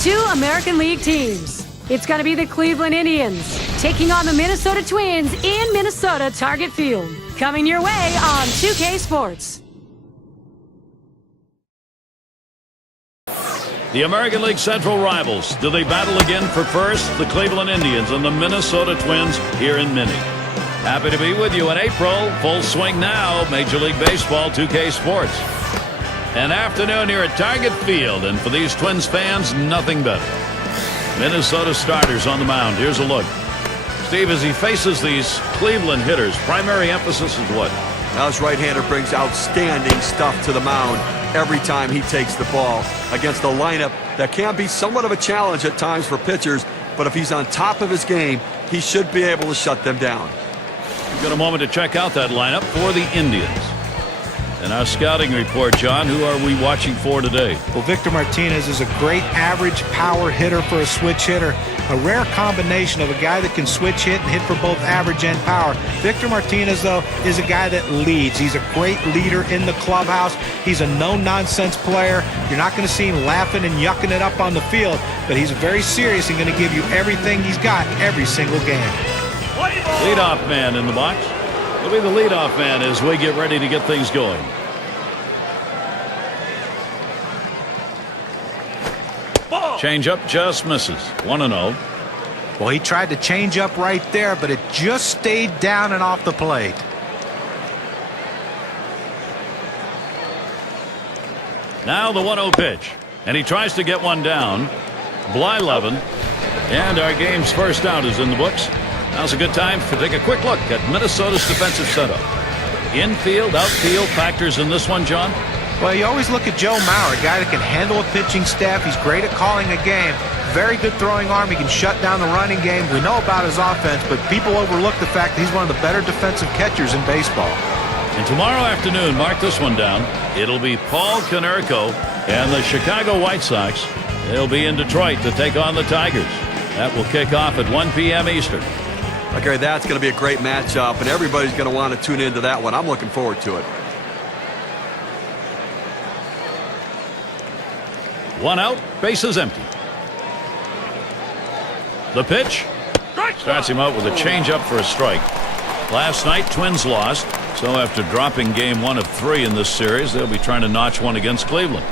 two American League teams. It's going to be the Cleveland Indians taking on the Minnesota Twins in Minnesota Target Field. Coming your way on 2K Sports. The American League Central rivals. Do they battle again for first? The Cleveland Indians and the Minnesota Twins here in Minnie. Happy to be with you in April. Full swing now. Major League Baseball 2K Sports. An afternoon here at Target Field, and for these Twins fans, nothing better. Minnesota starters on the mound. Here's a look. Steve, as he faces these Cleveland hitters, primary emphasis is what? Now his right-hander brings outstanding stuff to the mound every time he takes the ball against a lineup that can be somewhat of a challenge at times for pitchers, but if he's on top of his game, he should be able to shut them down. We've got a moment to check out that lineup for the Indians. In our scouting report, John, who are we watching for today? Well, Victor Martinez is a great average power hitter for a switch hitter. A rare combination of a guy that can switch hit and hit for both average and power. Victor Martinez, though, is a guy that leads. He's a great leader in the clubhouse. He's a no-nonsense player. You're not going to see him laughing and yucking it up on the field, but he's very serious and going to give you everything he's got every single game. Leadoff man in the box. He'll be the leadoff man as we get ready to get things going. Change up just misses. 1-0. Well, he tried to change up right there, but it just stayed down and off the plate. Now the 1-0 pitch, and he tries to get one down. Blyleven, and our game's first out is in the books. Now's a good time to take a quick look at Minnesota's defensive setup. Infield, outfield factors in this one, John? Well, you always look at Joe Mauer, a guy that can handle a pitching staff. He's great at calling a game. Very good throwing arm. He can shut down the running game. We know about his offense, but people overlook the fact that he's one of the better defensive catchers in baseball. And tomorrow afternoon, mark this one down, it'll be Paul Konerko and the Chicago White Sox. They'll be in Detroit to take on the Tigers. That will kick off at 1 p.m. Eastern. Okay, that's going to be a great matchup, and everybody's going to want to tune into that one. I'm looking forward to it. One out, bases empty. The pitch starts him out with a changeup for a strike. Last night, Twins lost, so after dropping game 1 of 3 in this series, they'll be trying to notch one against Cleveland.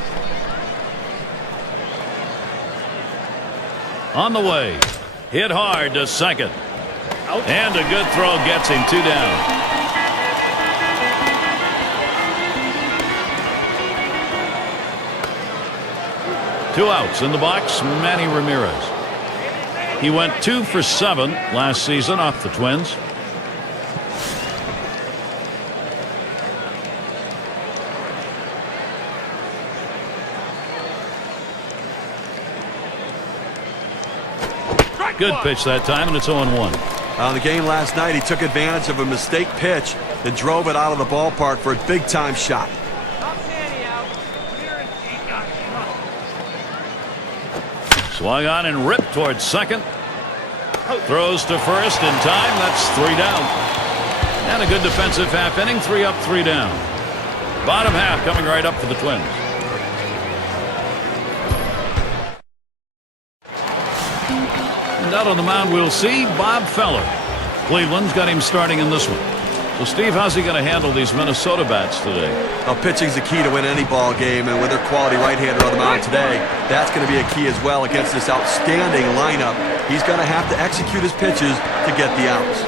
On the way, hit hard to second. And a good throw gets him 2 down. Two outs in the box, Manny Ramirez. He went 2 for 7 last season off the Twins. Good pitch that time, and it's 0-1. On the game last night, he took advantage of a mistake pitch and drove it out of the ballpark for a big-time shot. Swung on and ripped towards second. Throws to first in time. That's 3 down. And a good defensive half inning. 3 up, 3 down. Bottom half coming right up for the Twins. And out on the mound we'll see Bob Feller. Cleveland's got him starting in this one. So, Steve, how's he going to handle these Minnesota bats today? Well, pitching's the key to win any ball game, and with their quality right-hander on the mound today, that's going to be a key as well against this outstanding lineup. He's going to have to execute his pitches to get the outs.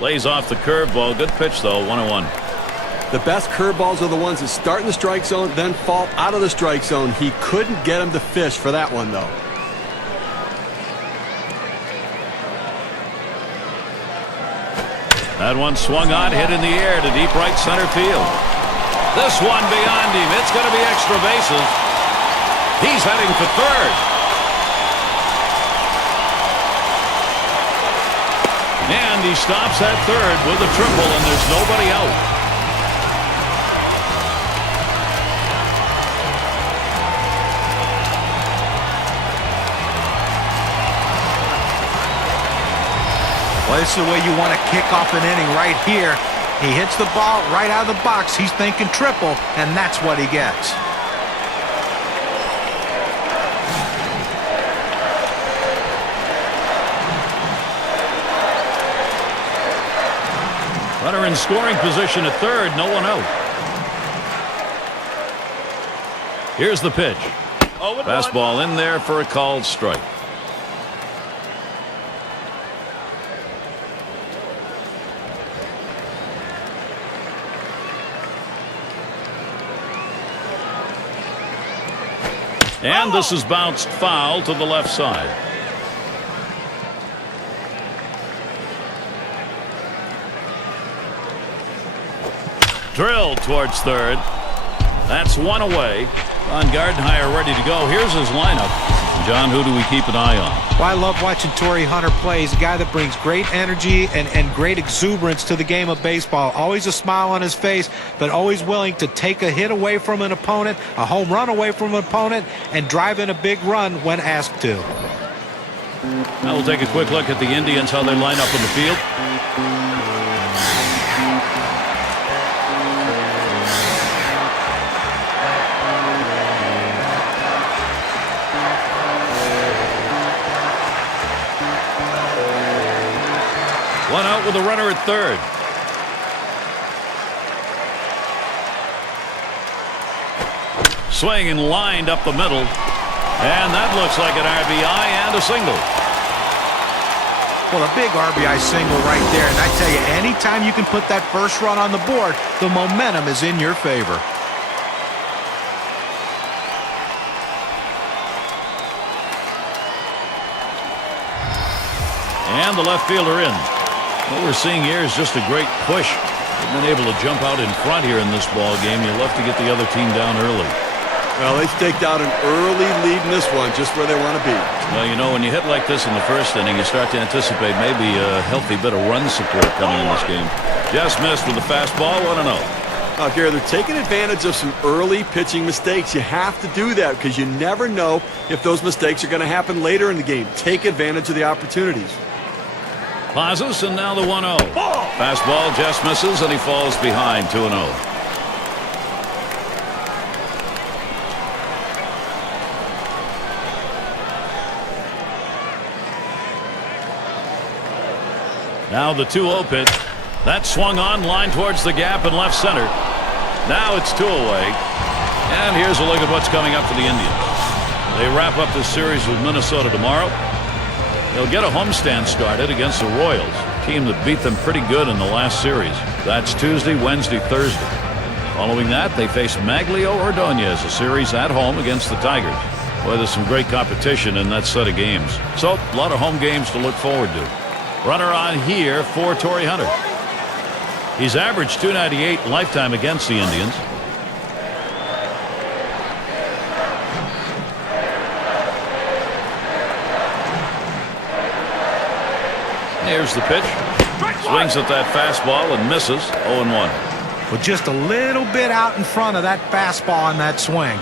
Lays off the curveball. Good pitch, though. 1-1. The best curveballs are the ones that start in the strike zone, then fall out of the strike zone. He couldn't get him to fish for that one, though. That one swung on, hit in the air to deep right center field. This one beyond him. It's going to be extra bases. He's heading for third. And he stops at third with a triple, and there's nobody out. Well, this is the way you want to kick off an inning right here. He hits the ball right out of the box. He's thinking triple, and that's what he gets. Runner in scoring position at third, no one out. Here's the pitch. Fastball in there for a called strike. And this is bounced foul to the left side. Drilled towards third. That's one away. Ron Gardenhire ready to go. Here's his lineup. John, who do we keep an eye on? Well, I love watching Torrey Hunter play. He's a guy that brings great energy and great exuberance to the game of baseball. Always a smile on his face, but always willing to take a hit away from an opponent, a home run away from an opponent, and drive in a big run when asked to. Now we'll take a quick look at the Indians, how they line up in the field. One out with a runner at third. Swing and lined up the middle. And that looks like an RBI and a single. Well, a big RBI single right there. And I tell you, anytime you can put that first run on the board, the momentum is in your favor. And the left fielder in. What we're seeing here is just a great push. They've been able to jump out in front here in this ball game. You'll have to get the other team down early. Well, they staked out an early lead in this one, just where they want to be. Well, you know, when you hit like this in the first inning, you start to anticipate maybe a healthy bit of run support coming in this game. Just missed with the fastball, 1-0. Now, Gary, they're taking advantage of some early pitching mistakes. You have to do that because you never know if those mistakes are going to happen later in the game. Take advantage of the opportunities. Pauses, and now the 1-0. Fastball just misses, and he falls behind 2-0. Now the 2-0 pitch. That swung on, line towards the gap in left center. Now it's 2 away. And here's a look at what's coming up for the Indians. They wrap up this series with Minnesota tomorrow. They'll get a homestand started against the Royals, a team that beat them pretty good in the last series. That's Tuesday, Wednesday, Thursday. Following that, they face Maglio Ordonez, a series at home against the Tigers. Boy, there's some great competition in that set of games. So, a lot of home games to look forward to. Runner on here for Torrey Hunter. He's averaged .298 lifetime against the Indians. Here's the pitch. Swings at that fastball and misses. 0-1. With just a little bit out in front of that fastball on that swing.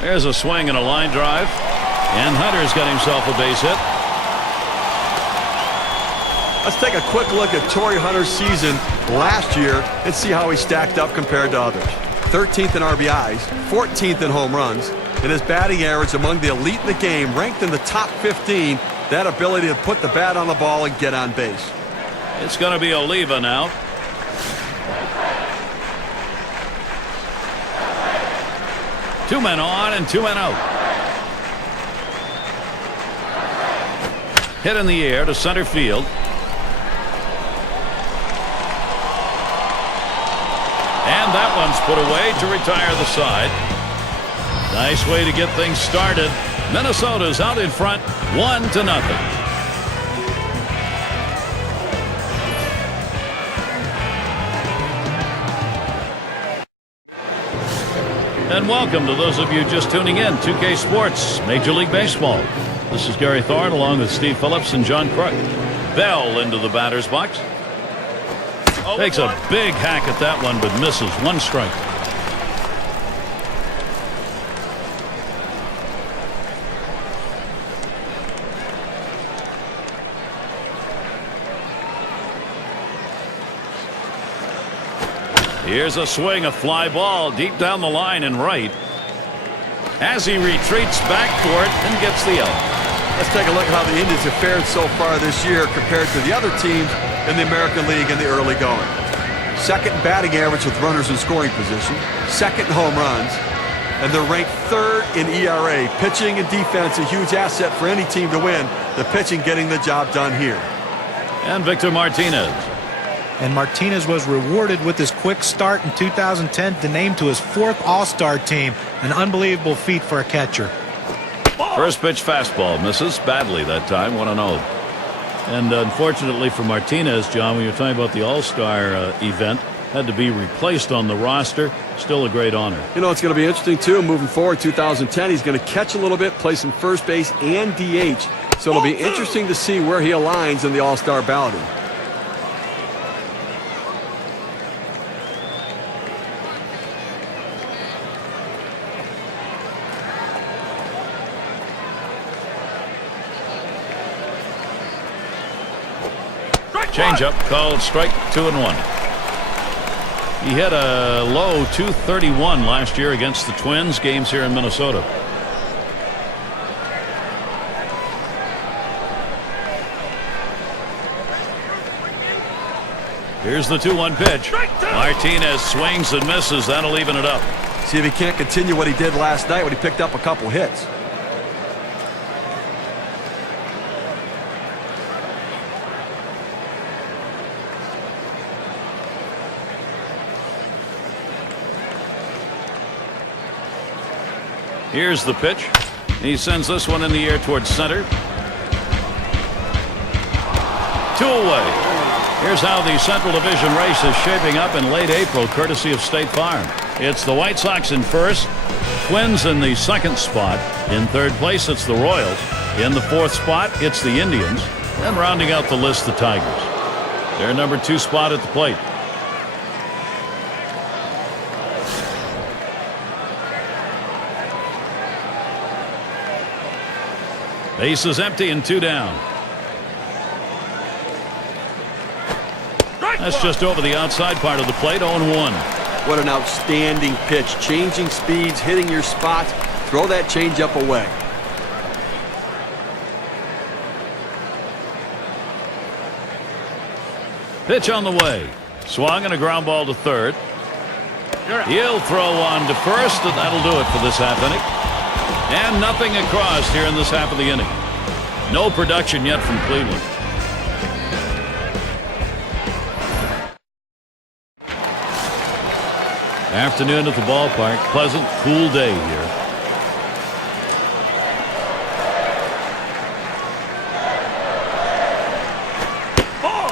There's a swing and a line drive. And Hunter's got himself a base hit. Let's take a quick look at Torrey Hunter's season last year and see how he stacked up compared to others. 13th in RBIs, 14th in home runs, and his batting average among the elite in the game, ranked in the top 15. That ability to put the bat on the ball and get on base. It's going to be Oliva now. Two men on and 2 men out. Hit in the air to center field. And that one's put away to retire the side. Nice way to get things started. Minnesota's out in front, 1-0. And welcome to those of you just tuning in. 2K Sports, Major League Baseball. This is Gary Thorne along with Steve Phillips and John Crook. Bell into the batter's box. Takes a big hack at that one, but misses. 1 strike. Here's a swing, a fly ball deep down the line and right. As he retreats back for it and gets the out. Let's take a look at how the Indians have fared so far this year compared to the other teams in the American League in the early going. Second in batting average with runners in scoring position, second in home runs, and they're ranked third in ERA. Pitching and defense, a huge asset for any team to win. The pitching getting the job done here. And Victor Martinez. And Martinez was rewarded with his quick start in 2010 to name to his 4th All-Star team. An unbelievable feat for a catcher. First pitch fastball misses badly that time, 1-0. And unfortunately for Martinez, John, when you're talking about the All-Star event, had to be replaced on the roster. Still a great honor. You know, it's going to be interesting, too, moving forward. 2010, he's going to catch a little bit, play some first base and DH. So it'll be interesting to see where he aligns in the All-Star balloting. Changeup called strike 2-1. He hit a low 231 last year against the Twins, games here in Minnesota. Here's the 2-1 pitch. Martinez swings and misses. That'll even it up. See if he can't continue what he did last night when he picked up a couple hits. Here's the pitch. He sends this one in the air towards center. 2 away. Here's how the Central Division race is shaping up in late April, courtesy of State Farm. It's the White Sox in first, Twins in the second spot. In third place, it's the Royals. In the fourth spot, it's the Indians. And rounding out the list, the Tigers. Their number 2 spot at the plate. Base is empty and 2 down. That's just over the outside part of the plate, 0-1. What an outstanding pitch. Changing speeds, hitting your spots. Throw that changeup away. Pitch on the way. Swung and a ground ball to third. He'll throw one to first, and that'll do it for this half inning. And nothing across here in this half of the inning. No production yet from Cleveland. Afternoon at the ballpark. Pleasant, cool day here.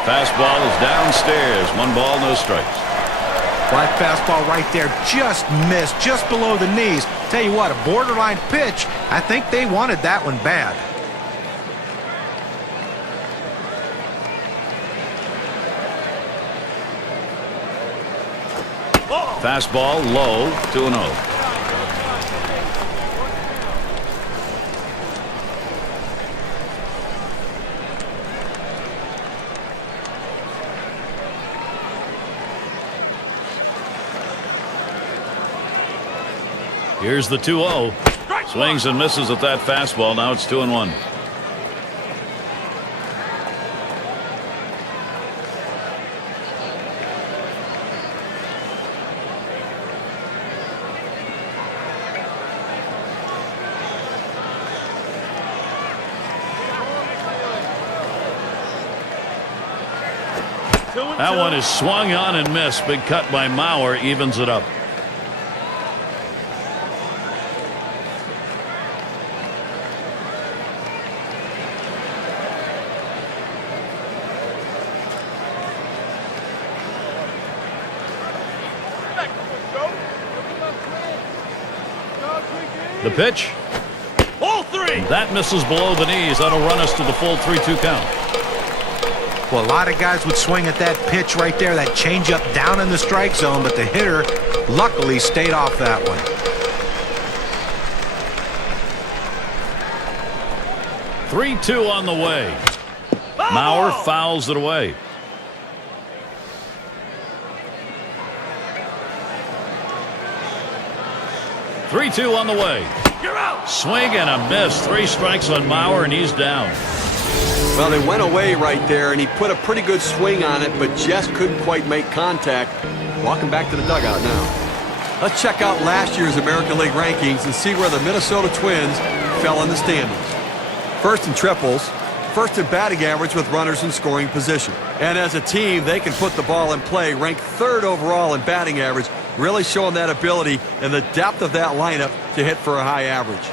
Fastball is downstairs. 1 ball, no strikes. That fastball right there just missed, just below the knees. Tell you what, a borderline pitch. I think they wanted that one bad. Fastball low, 2-0. Here's the 2-0. Swings and misses at that fastball. Now it's 2-1. That one is swung on and missed. Big cut by Mauer evens it up. The pitch. Ball 3. That misses below the knees. That'll run us to the full 3-2 count. Well, a lot of guys would swing at that pitch right there, that changeup down in the strike zone, but the hitter luckily stayed off that one. Three-2 on the way. Mauer fouls it away. 3-2 on the way. Swing and a miss. 3 strikes on Mauer, and he's down. Well, they went away right there, and he put a pretty good swing on it, but just couldn't quite make contact. Walking back to the dugout now. Let's check out last year's American League rankings and see where the Minnesota Twins fell in the standings. First in triples, first in batting average with runners in scoring position. And as a team, they can put the ball in play, ranked 3rd overall in batting average, really showing that ability and the depth of that lineup to hit for a high average.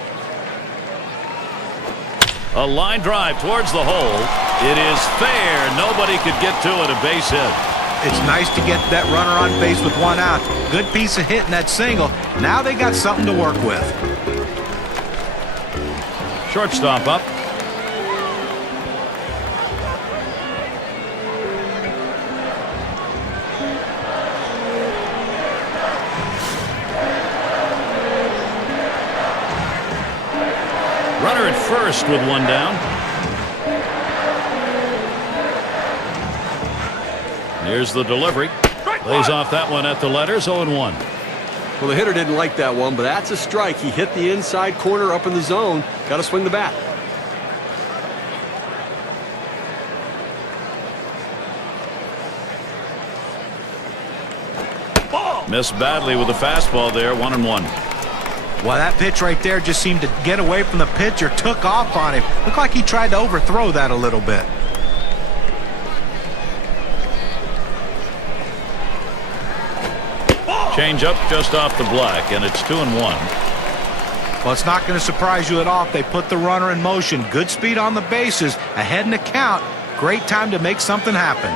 A line drive towards the hole. It is fair. Nobody could get to it. A base hit. It's nice to get that runner on base with 1 out. Good piece of hitting that single. Now they got something to work with. Shortstop up. Runner at first with 1 down. Here's the delivery. Lays off that one at the letters. 0-1. Well, the hitter didn't like that one, but that's a strike. He hit the inside corner up in the zone. Got to swing the bat. Missed badly with the fastball there. 1-1. Well, that pitch right there just seemed to get away from the pitcher, took off on him. Looked like he tried to overthrow that a little bit. Change up just off the black, and it's 2-1. Well, it's not going to surprise you at all if they put the runner in motion. Good speed on the bases, ahead in the count. Great time to make something happen.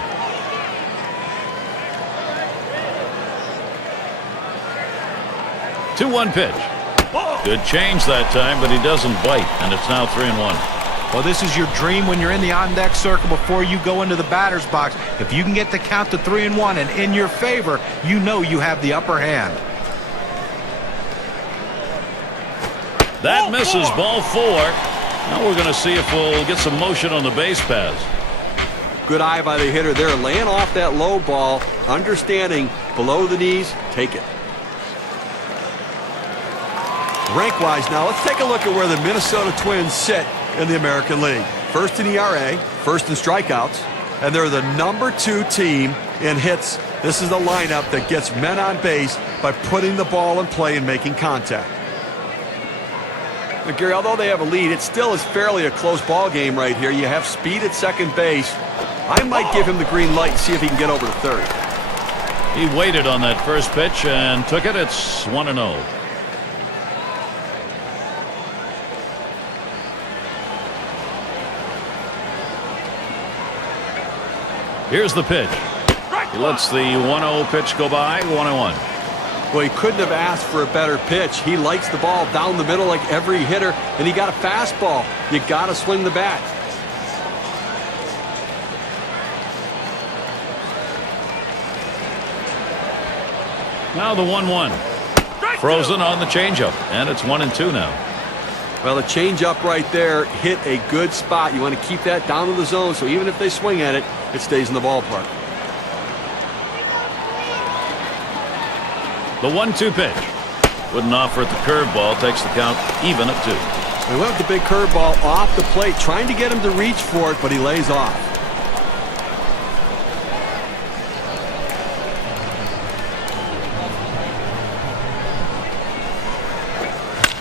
Two-one pitch. Good change that time, but he doesn't bite, and it's now 3-1. Well, this is your dream when you're in the on-deck circle before you go into the batter's box. If you can get the count to 3-1 and in your favor, you know you have the upper hand. That misses, ball 4. Now we're going to see if we'll get some motion on the base paths. Good eye by the hitter there, laying off that low ball, understanding below the knees, take it. Rank-wise now, let's take a look at where the Minnesota Twins sit in the American League. First in ERA, first in strikeouts, and they're the #2 team in hits. This is the lineup that gets men on base by putting the ball in play and making contact. Now, Gary, although they have a lead, it still is fairly a close ball game right here. You have speed at second base. I might give him the green light and see if he can get over to third. He waited on that first pitch and took it. It's 1-0. Here's the pitch. He lets the 1-0 pitch go by. 1-1. Well, he couldn't have asked for a better pitch. He likes the ball down the middle like every hitter, and he got a fastball. You got to swing the bat. Now the 1-1. Frozen on the changeup, and it's 1-2 now. Well, the changeup right there hit a good spot. You want to keep that down in the zone, so even if they swing at it, it stays in the ballpark. The 1-2 pitch. Wouldn't offer at the curveball. Takes the count even at 2. He went with the big curveball off the plate, trying to get him to reach for it, but he lays off.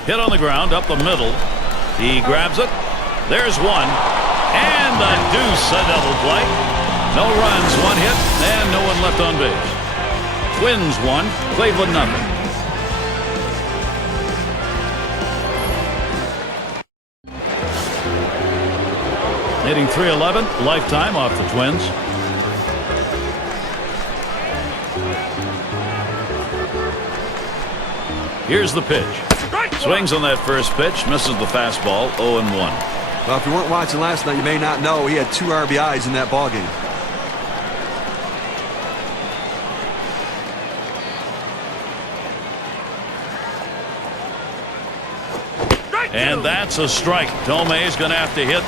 Hit on the ground up the middle. He grabs it. There's one. And a deuce, a double play. No runs, 1 hit, and no one left on base. Twins 1, Cleveland 0. Hitting .311, lifetime off the Twins. Here's the pitch. Swings on that first pitch, misses the fastball, 0-1. Well, if you weren't watching last night, you may not know he had 2 RBIs in that ballgame. And that's a strike. Tomei's going to have to hit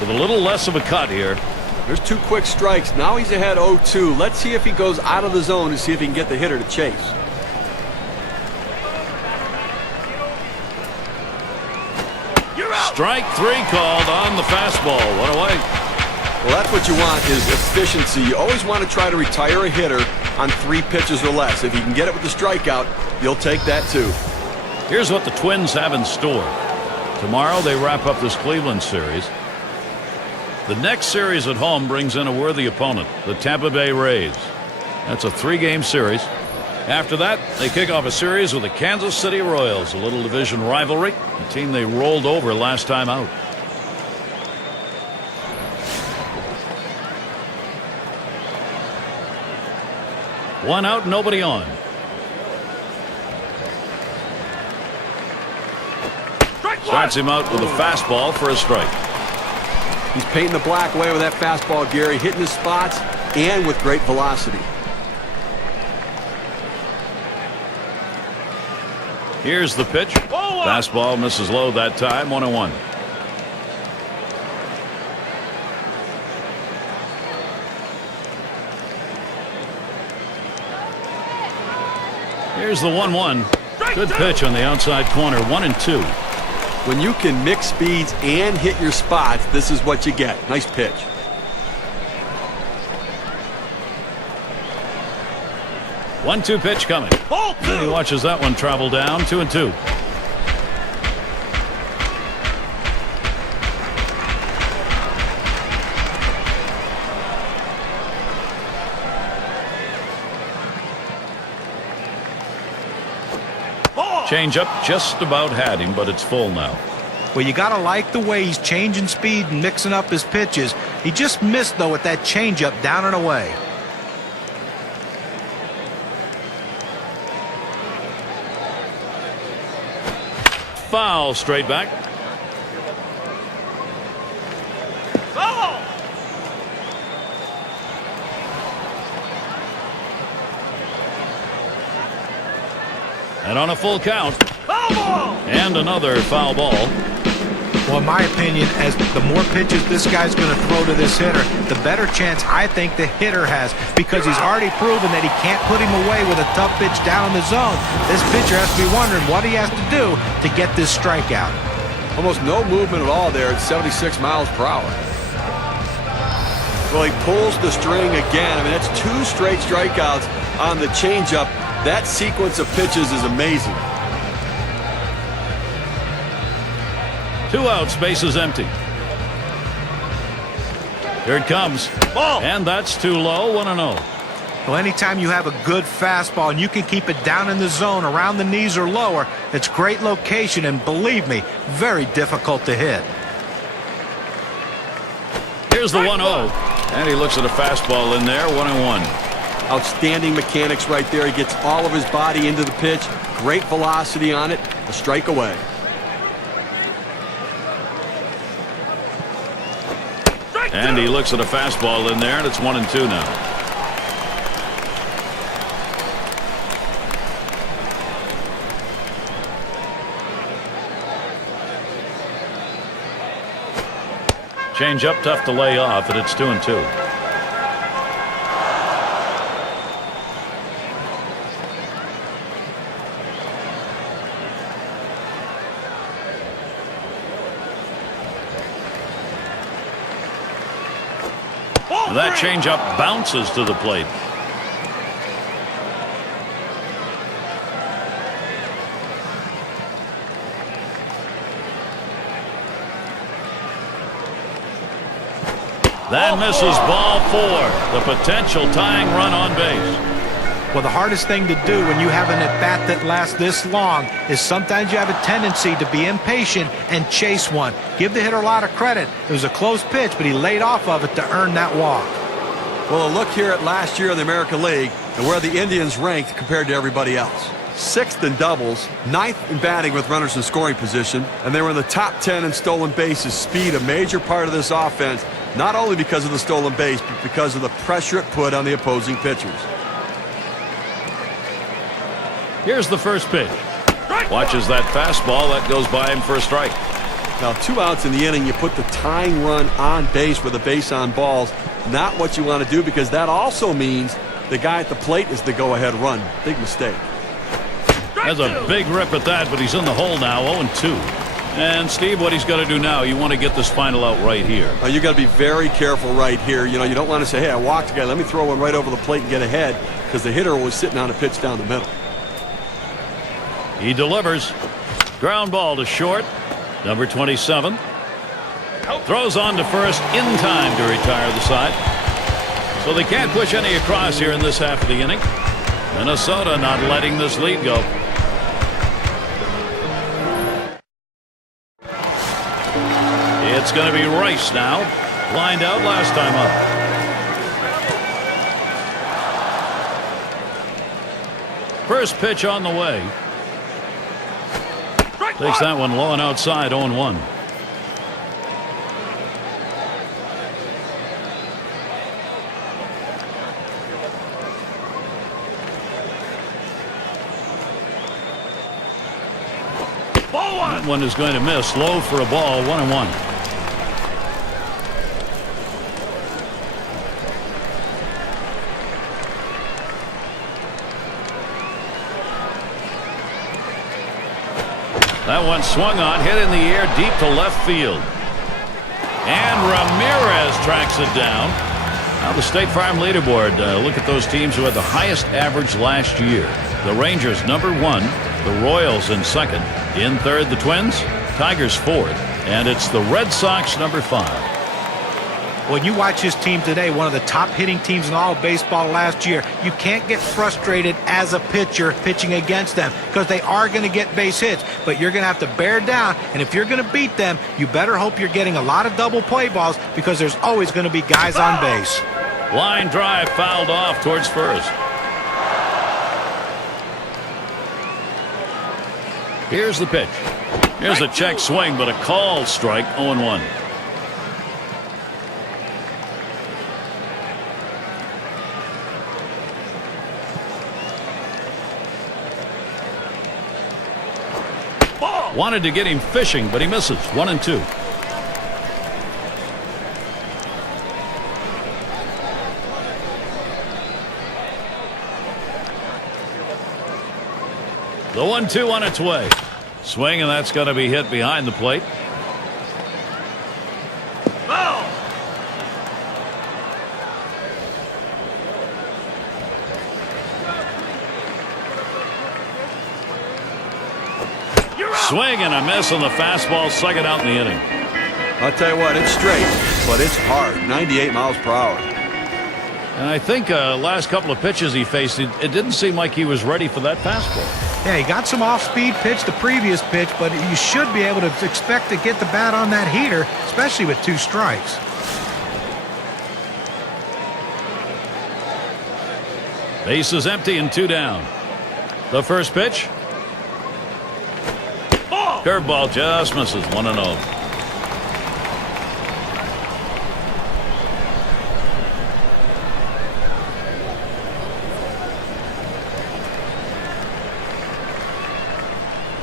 with a little less of a cut here. There's 2 quick strikes. Now he's ahead 0-2. Let's see if he goes out of the zone to see if he can get the hitter to chase. Strike 3 called on the fastball. 1 away. Well, that's what you want is efficiency. You always want to try to retire a hitter on 3 pitches or less. If you can get it with the strikeout, you'll take that too. Here's what the Twins have in store. Tomorrow they wrap up this Cleveland series. The next series at home brings in a worthy opponent, the Tampa Bay Rays. That's a 3-game series. After that, they kick off a series with the Kansas City Royals, a little division rivalry, the team they rolled over last time out. One out, nobody on. Starts him out with a fastball for a strike. He's painting the black away with that fastball, Gary, hitting his spots and with great velocity. Here's the pitch. Fastball misses low that time. 1-1. Here's the 1-1. Good pitch on the outside corner. 1-2. When you can mix speeds and hit your spots, this is what you get. Nice pitch. One-two pitch coming. He watches that one travel down. 2-2. Change up just about had him, but it's full now. Well, you got to like the way he's changing speed and mixing up his pitches. He just missed, though, with that changeup down and away. Foul straight back. And on a full count. And another foul ball. Well, in my opinion, as the more pitches this guy's going to throw to this hitter, the better chance I think the hitter has, because he's already proven that he can't put him away with a tough pitch down in the zone. This pitcher has to be wondering what he has to do to get this strikeout. Almost no movement at all there at 76 miles per hour. Well, he pulls the string again. I mean, that's 2 straight strikeouts on the changeup. That sequence of pitches is amazing. 2 outs, base is empty. Here it comes. Ball. And that's too low. 1-0. Well, anytime you have a good fastball and you can keep it down in the zone around the knees or lower, it's great location and, believe me, very difficult to hit. Here's the 1-0. And he looks at a fastball in there. 1-1. Outstanding mechanics right there. He gets all of his body into the pitch. Great velocity on it. A strike away. And he looks at a fastball in there, and it's 1-2 now. Change up, tough to lay off, and it's 2-2. That changeup bounces to the plate. That misses ball 4. The potential tying run on base. Well, the hardest thing to do when you have an at-bat that lasts this long is sometimes you have a tendency to be impatient and chase one. Give the hitter a lot of credit. It was a close pitch, but he laid off of it to earn that walk. Well, a look here at last year in the American League and where the Indians ranked compared to everybody else. 6th in doubles, 9th in batting with runners in scoring position, and they were in the top 10 in stolen bases. Speed, a major part of this offense, not only because of the stolen base, but because of the pressure it put on the opposing pitchers. Here's the first pitch. Watches that fastball. That goes by him for a strike. Now, 2 outs in the inning, you put the tying run on base with a base on balls. Not what you want to do, because that also means the guy at the plate is the go-ahead run. Big mistake. Has a big rip at that, but he's in the hole now. 0-2. And Steve, what he's got to do now, you want to get this final out right here. You got to be very careful right here. You know, you don't want to say, hey, I walked a guy, let me throw one right over the plate and get ahead, because the hitter was sitting on a pitch down the middle. He delivers. Ground ball to short. Number 27. Throws on to first in time to retire the side. So they can't push any across here in this half of the inning. Minnesota not letting this lead go. It's going to be Rice now. Lined out last time up. First pitch on the way. Takes that one low and outside, 0-1. That one is going to miss. Low for a ball, 1-1. That one swung on, hit in the air deep to left field. And Ramirez tracks it down. Now the State Farm leaderboard. Look at those teams who had the highest average last year. The Rangers number 1, the Royals in second. In third, the Twins, Tigers fourth, and it's the Red Sox number 5. When you watch his team today, one of the top hitting teams in all of baseball last year, you can't get frustrated as a pitcher pitching against them because they are going to get base hits, but you're going to have to bear down, and if you're going to beat them, you better hope you're getting a lot of double play balls because there's always going to be guys on base. Line drive fouled off towards first. Here's the pitch. Here's a check swing, but a called strike, 0-1. Wanted to get him fishing, but he misses. 1-2. The 1-2 on its way. Swing, and that's going to be hit behind the plate. Swing and a miss on the fastball, second out in the inning. I'll tell you what, it's straight, but it's hard. 98 miles per hour. And I think last couple of pitches he faced, it didn't seem like he was ready for that fastball. Yeah, he got some off-speed pitch the previous pitch, but you should be able to expect to get the bat on that heater, especially with 2 strikes. Base is empty and 2 down. The first pitch. Curveball just misses. 1-0.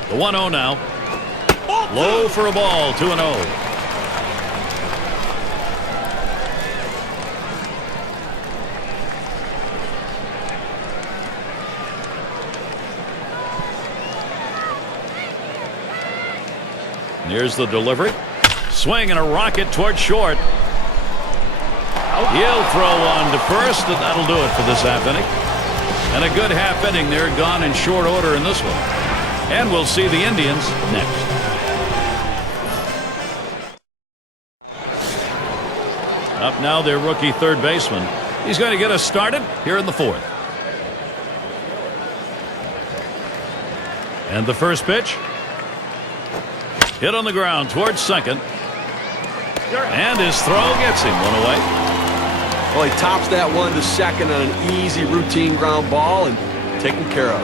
The 1-0 now. Low for a ball. 2-0. Here's the delivery. Swing and a rocket toward short. He'll throw on to first, and that'll do it for this half inning. And a good half inning. They're gone in short order in this one. And we'll see the Indians next. Up now, their rookie third baseman. He's going to get us started here in the 4th. And the first pitch. Hit on the ground towards second. And his throw gets him 1 away. Well, he tops that one to second on an easy routine ground ball and taken care of.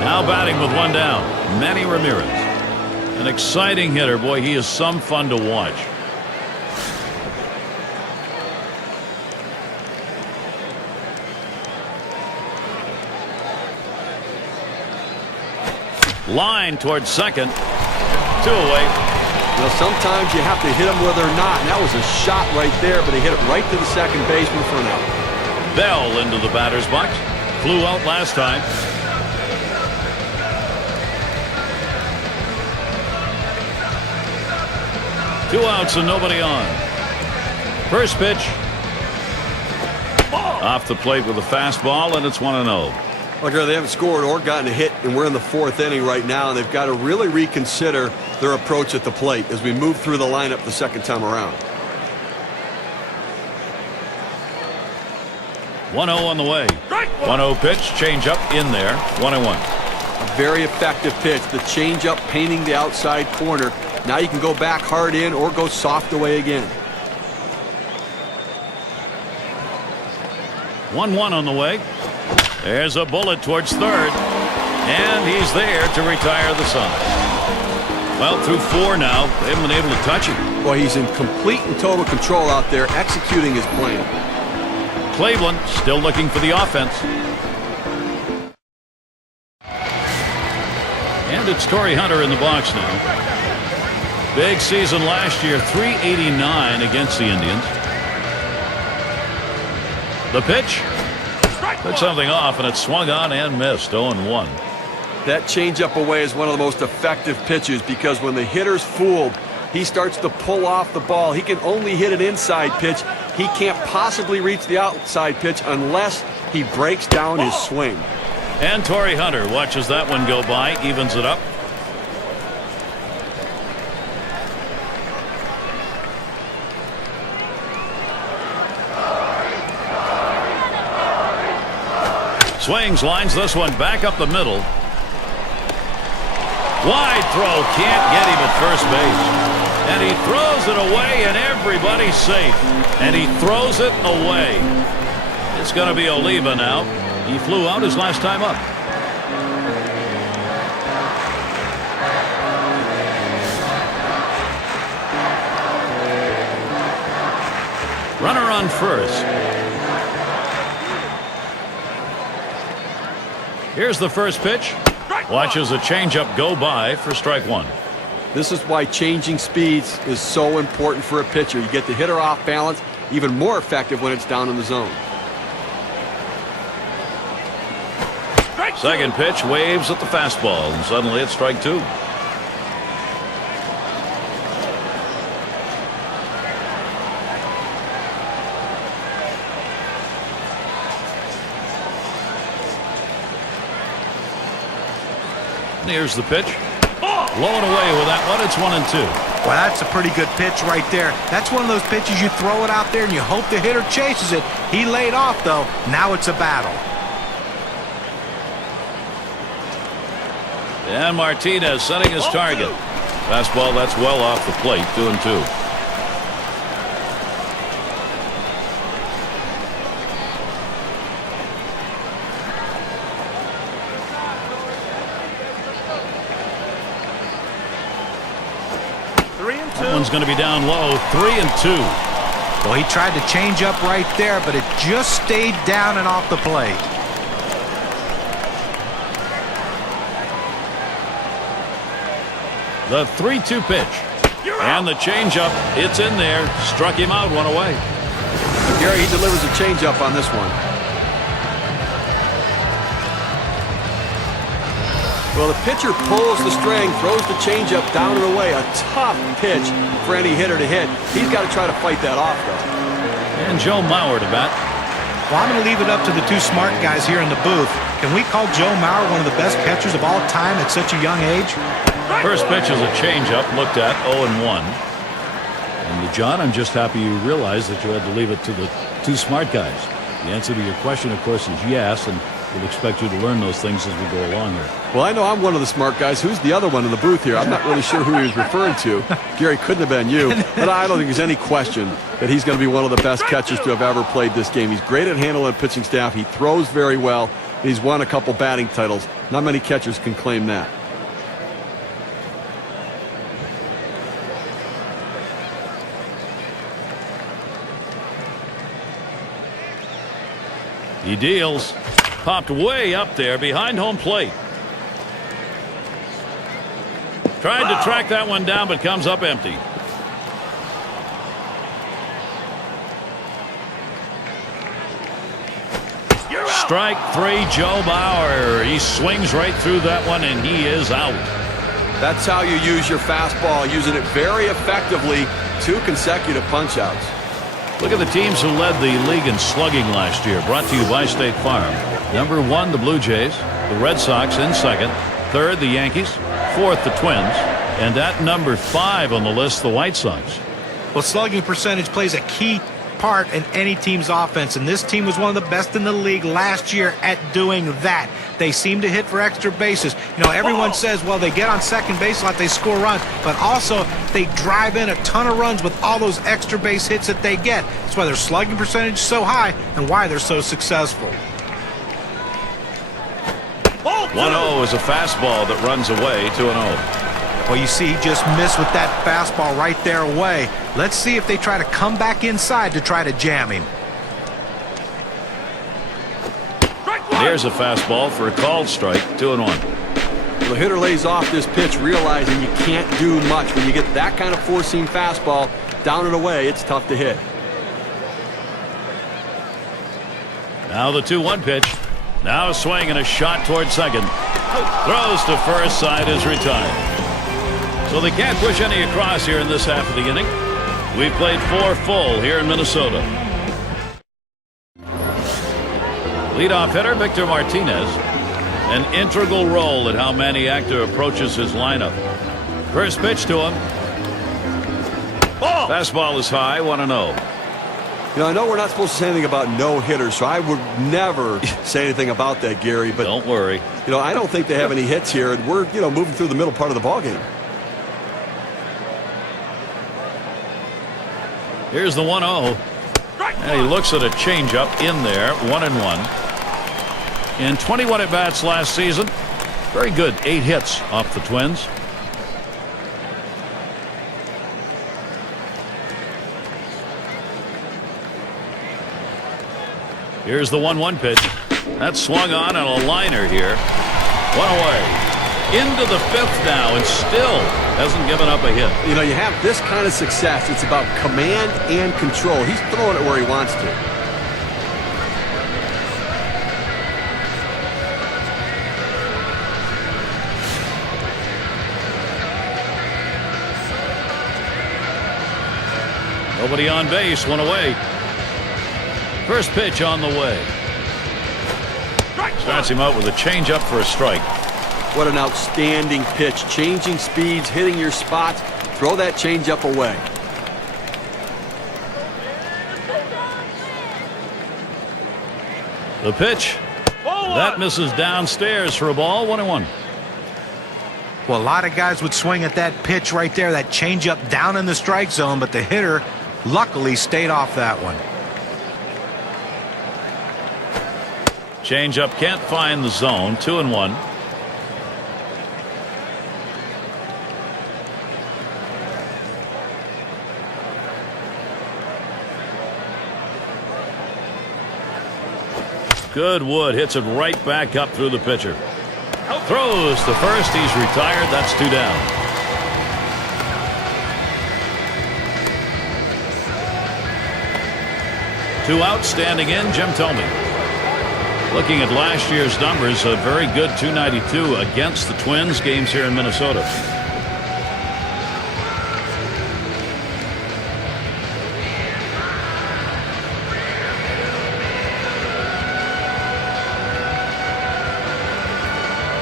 Now batting with 1 down, Manny Ramirez. An exciting hitter. Boy, he is some fun to watch. Line towards second. 2 away. You know, sometimes you have to hit them where they're not, and that was a shot right there, but he hit it right to the second baseman for an out. Bell into the batter's box. Flew out last time. 2 outs and nobody on. First pitch. Off the plate with a fastball, and it's 1-0. Well, Gary, they haven't scored or gotten a hit, and we're in the 4th inning right now, and they've got to really reconsider their approach at the plate as we move through the lineup the second time around. 1-0 on the way. 1-0 pitch, change up in there. 1-1. A very effective pitch. The changeup painting the outside corner. Now you can go back hard in or go soft away again. 1-1 on the way. There's a bullet towards third. And he's there to retire the Suns. Well, through 4 now, they haven't been able to touch him. Well, he's in complete and total control out there, executing his plan. Cleveland still looking for the offense. And it's Torrey Hunter in the box now. Big season last year, 389 against the Indians. The pitch. Took something off, and it swung on and missed. 0-1. That changeup away is one of the most effective pitches because when the hitter's fooled, he starts to pull off the ball. He can only hit an inside pitch. He can't possibly reach the outside pitch unless he breaks down his swing. And Torrey Hunter watches that one go by, evens it up. Swings, lines this one back up the middle. Wide throw, can't get him at first base. And he throws it away, and everybody's safe. And he throws it away. It's going to be Blyleven now. He flew out his last time up. Runner on first. Here's the first pitch. Watches a changeup go by for strike 1. This is why changing speeds is so important for a pitcher. You get the hitter off balance, even more effective when it's down in the zone. Second pitch, waves at the fastball, and suddenly it's strike 2. Here's the pitch. Blowing away with that one. It's 1-2. Well, that's a pretty good pitch right there. That's one of those pitches you throw it out there and you hope the hitter chases it. He laid off, though. Now it's a battle. And Martinez setting his target. Fastball that's well off the plate. 2-2. That one's going to be down low. 3-2. Well, he tried to change up right there, but it just stayed down and off the plate. The 3-2 pitch. And the changeup. It's in there. Struck him out. One away. Gary, he delivers a changeup on this one. Well, the pitcher pulls the string, throws the changeup down and away. A tough pitch for any hitter to hit. He's got to try to fight that off, though. And Joe Mauer to bat. Well, I'm going to leave it up to the two smart guys here in the booth. Can we call Joe Mauer one of the best catchers of all time at such a young age? First pitch is a changeup, looked at 0-1. And John, I'm just happy you realized that you had to leave it to the two smart guys. The answer to your question, of course, is yes, and we'll expect you to learn those things as we go along here. Well, I know I'm one of the smart guys. Who's the other one in the booth here? I'm not really sure who he was referring to. Gary, couldn't have been you. But I don't think there's any question that he's going to be one of the best catchers to have ever played this game. He's great at handling pitching staff. He throws very well. He's won a couple batting titles. Not many catchers can claim that. He deals. Popped way up there behind home plate. Tried to track that one down, but comes up empty. Strike 3, Joe Mauer. He swings right through that one, and he is out. That's how you use your fastball, using it very effectively. 2 consecutive punch-outs. Look at the teams who led the league in slugging last year. Brought to you by State Farm. Number 1, the Blue Jays. The Red Sox in second. Third, the Yankees. Fourth, the Twins. And at number 5 on the list, the White Sox. Well, slugging percentage plays a key part in any team's offense, and this team was one of the best in the league last year at doing that. They seem to hit for extra bases. You know, everyone says, well, they get on second base a lot, they score runs, but also they drive in a ton of runs with all those extra base hits that they get. That's why their slugging percentage is so high and why they're so successful. 1-0 is a fastball that runs away. 2-0. Well, you see, he just missed with that fastball right there away. Let's see if they try to come back inside to try to jam him. Here's a fastball for a called strike. 2-1. The hitter lays off this pitch, realizing you can't do much. When you get that kind of four-seam fastball down and away, it's tough to hit. Now the 2-1 pitch. Now a swing and a shot towards second. Throws to first, side is retired. So they can't push any across here in this half of the inning. We've played 4 full here in Minnesota. Leadoff hitter Victor Martinez. An integral role in how Manny Actor approaches his lineup. First pitch to him. Fastball is high, 1-0. You know, I know we're not supposed to say anything about no-hitters, so I would never say anything about that, Gary. But don't worry. You know, I don't think they have any hits here, and we're, moving through the middle part of the ballgame. Here's the 1-0. And he looks at a changeup in there. 1-1. In 21 at-bats last season. Very good. 8 hits off the Twins. Here's the 1-1 pitch. That's swung on a liner here. 1 away. Into the 5th now and still hasn't given up a hit. You know, you have this kind of success. It's about command and control. He's throwing it where he wants to. Nobody on base, 1 away. First pitch on the way. Starts him out with a changeup for a strike. What an outstanding pitch. Changing speeds, hitting your spots. Throw that changeup away. The pitch. That misses downstairs for a ball. 1-1. Well, a lot of guys would swing at that pitch right there, that changeup down in the strike zone, but the hitter luckily stayed off that one. Changeup can't find the zone. 2-1. Good wood, hits it right back up through the pitcher. Throws to first, he's retired. That's 2 down. Two out, standing in, Jim Thome. Looking at last year's numbers, a very good .292 against the Twins, games here in Minnesota.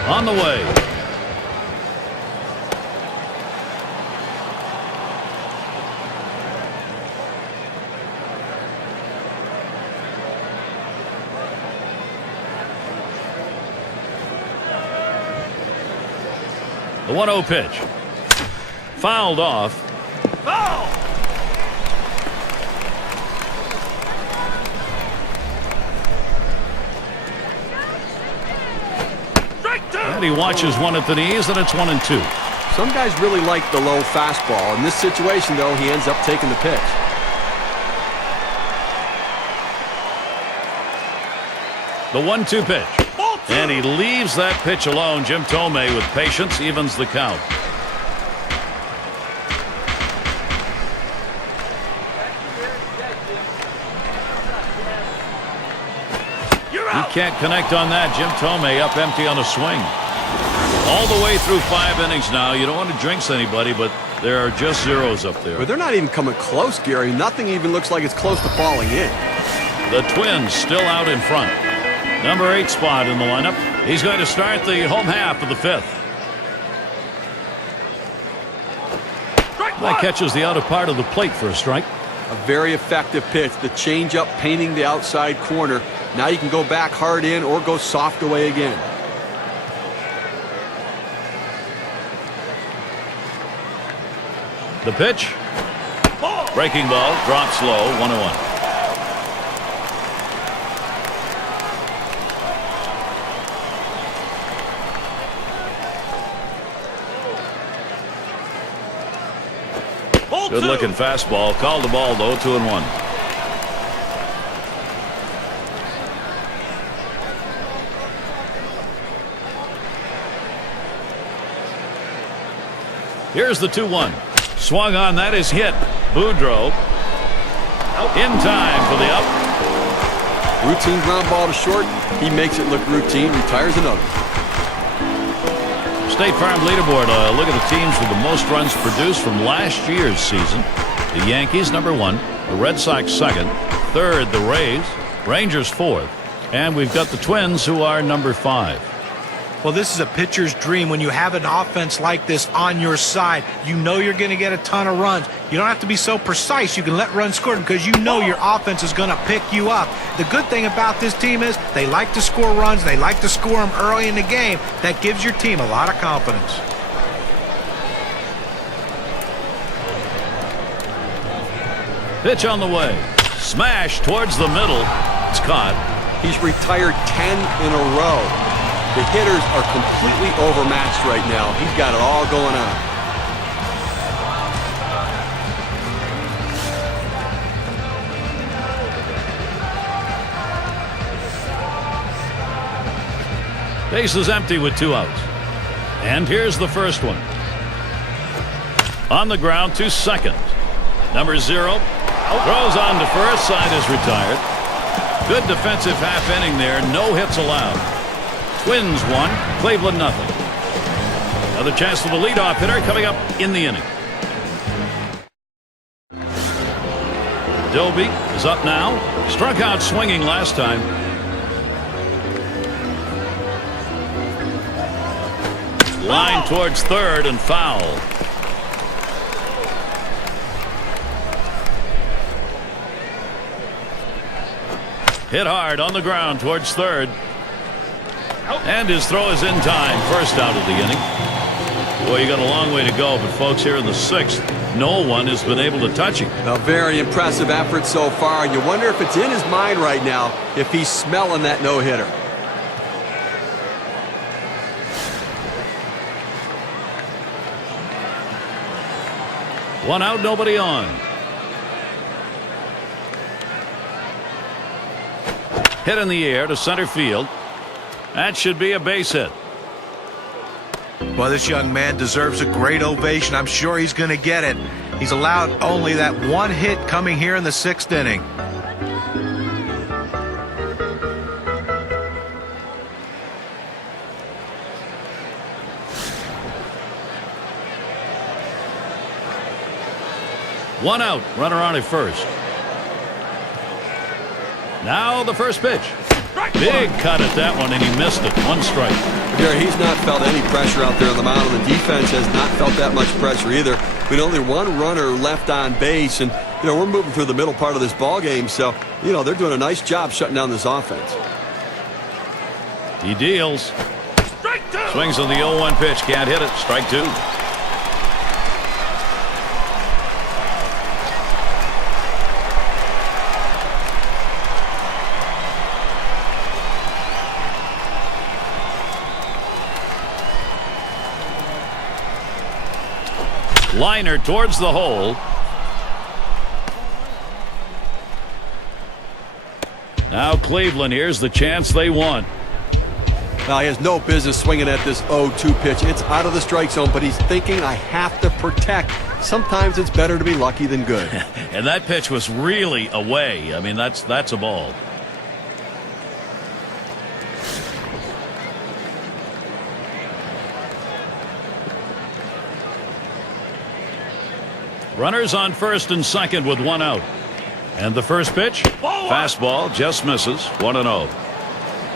On the way. The 1-0 pitch. Fouled off. Foul! And he watches one at the knees, and it's 1-2. Some guys really like the low fastball. In this situation, though, he ends up taking the pitch. The 1-2 pitch. And he leaves that pitch alone. Jim Thome, with patience, evens the count. He can't connect on that. Jim Thome up empty on a swing. All the way through 5 innings now. You don't want to jinx anybody, but there are just zeros up there. But they're not even coming close, Gary. Nothing even looks like it's close to falling in. The Twins still out in front. Number 8 spot in the lineup. He's going to start the home half of the 5th. That catches the outer part of the plate for a strike. A very effective pitch. The changeup painting the outside corner. Now you can go back hard in or go soft away again. The pitch. Breaking ball. Drops low. 1-1. Good looking fastball. Called the ball though. 2-1. Here's the 2-1. Swung on. That is hit. Boudreaux in time for the up. Routine ground ball to short. He makes it look routine. Retires another. State Farm leaderboard. Look at the teams with the most runs produced from last year's season. The Yankees number 1, the Red Sox 2nd, 3rd the Rays, Rangers 4th, and we've got the Twins who are number 5. Well, this is a pitcher's dream when you have an offense like this on your side. You know you're going to get a ton of runs. You don't have to be so precise. You can let runs score because you know your offense is going to pick you up. The good thing about this team is they like to score runs. They like to score them early in the game. That gives your team a lot of confidence. Pitch on the way. Smash towards the middle. It's caught. He's retired 10 in a row. The hitters are completely overmatched right now. He's got it all going on. Base is empty with 2 outs. And here's the first one. On the ground to second. Number 0. Throws on to first. Side is retired. Good defensive half inning there. No hits allowed. Twins 1, Cleveland nothing. Another chance for the leadoff hitter coming up in the inning. Doby is up now. Struck out swinging last time. Line towards third and foul. Hit hard on the ground towards third. And his throw is in time. First out of the inning. Boy, you got a long way to go, but folks, here in the 6th, no one has been able to touch him. A very impressive effort so far. You wonder if it's in his mind right now if he's smelling that no-hitter. One out, nobody on. Hit in the air to center field. That should be a base hit. Well, this young man deserves a great ovation. I'm sure he's going to get it. He's allowed only that one hit coming here in the 6th inning. One out, runner on at first. Now the first pitch. Big cut at that one, and he missed it. 1 strike. Gary, he's not felt any pressure out there on the mound. The defense has not felt that much pressure either. With only 1 runner left on base, and we're moving through the middle part of this ball game, so they're doing a nice job shutting down this offense. He deals. Swings on the 0-1 pitch, can't hit it. Strike 2. Liner towards the hole. Now Cleveland, here's the chance they want. Now, he has no business swinging at this 0-2 pitch. It's out of the strike zone, but he's thinking, I have to protect. Sometimes it's better to be lucky than good. And that pitch was really away. I mean, that's a ball. Runners on first and second with one out. And the first pitch, fastball, just misses, 1-0. Well,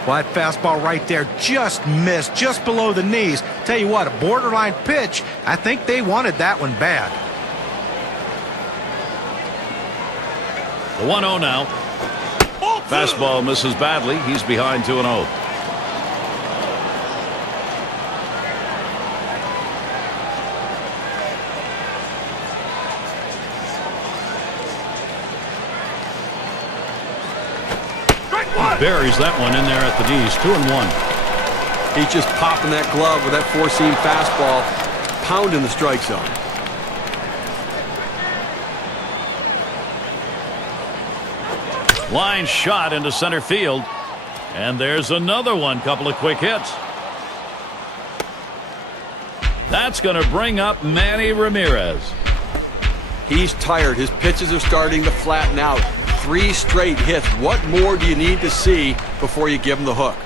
that fastball right there just missed, just below the knees. Tell you what, a borderline pitch. I think they wanted that one bad. The 1-0 now. Fastball misses badly. He's behind 2-0. Buries that one in there at the knees. 2-1. He's just popping that glove with that four-seam fastball, pounding the strike zone. Line shot into center field. And there's another one. Couple of quick hits. That's going to bring up Manny Ramirez. He's tired. His pitches are starting to flatten out. 3 straight hits. What more do you need to see before you give him the hook?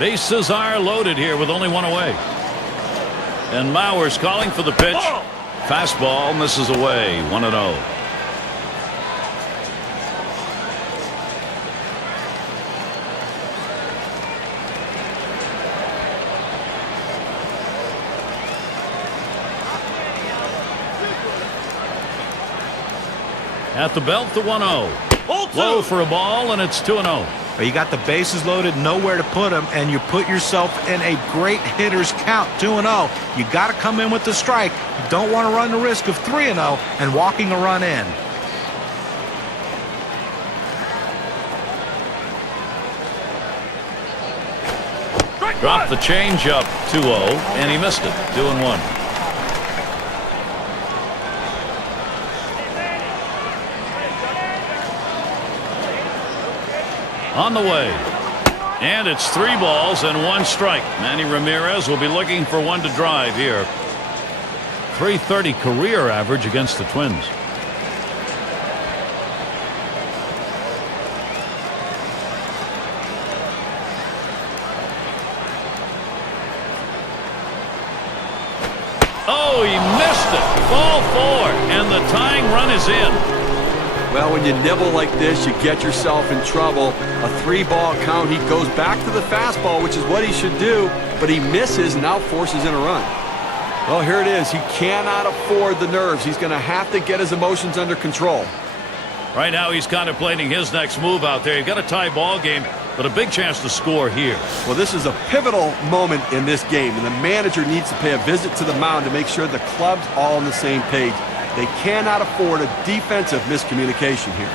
Bases are loaded here with only one away. And Mauer's calling for the pitch. Fastball misses away. 1-0. At the belt, the 1-0. Low for a ball, and it's 2-0. You got the bases loaded, nowhere to put them, and you put yourself in a great hitter's count, 2-0. You got to come in with the strike. You don't want to run the risk of 3-0 and walking a run in. Dropped the changeup, 2-0, and he missed it, 2-1. On the way. And it's 3 balls and 1 strike. Manny Ramirez will be looking for one to drive here. .330 career average against the Twins. Oh, he missed it. Ball 4, and the tying run is in. Well, when you nibble like this, you get yourself in trouble. A 3-ball count. He goes back to the fastball, which is what he should do, but he misses and now forces in a run. Well, here it is. He cannot afford the nerves. He's going to have to get his emotions under control. Right now, he's contemplating his next move out there. You've got a tie ball game, but a big chance to score here. Well, this is a pivotal moment in this game, and the manager needs to pay a visit to the mound to make sure the club's all on the same page. They cannot afford a defensive miscommunication here.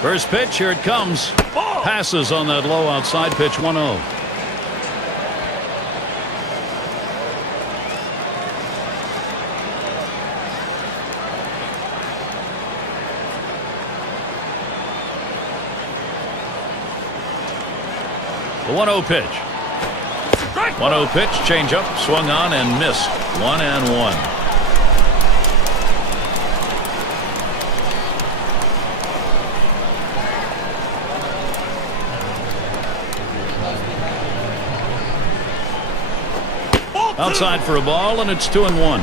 First pitch, here it comes. Passes on that low outside pitch, 1-0. The 1-0 pitch. 1-0 pitch, changeup, swung on and missed. 1-1. Outside for a ball, and it's 2-1.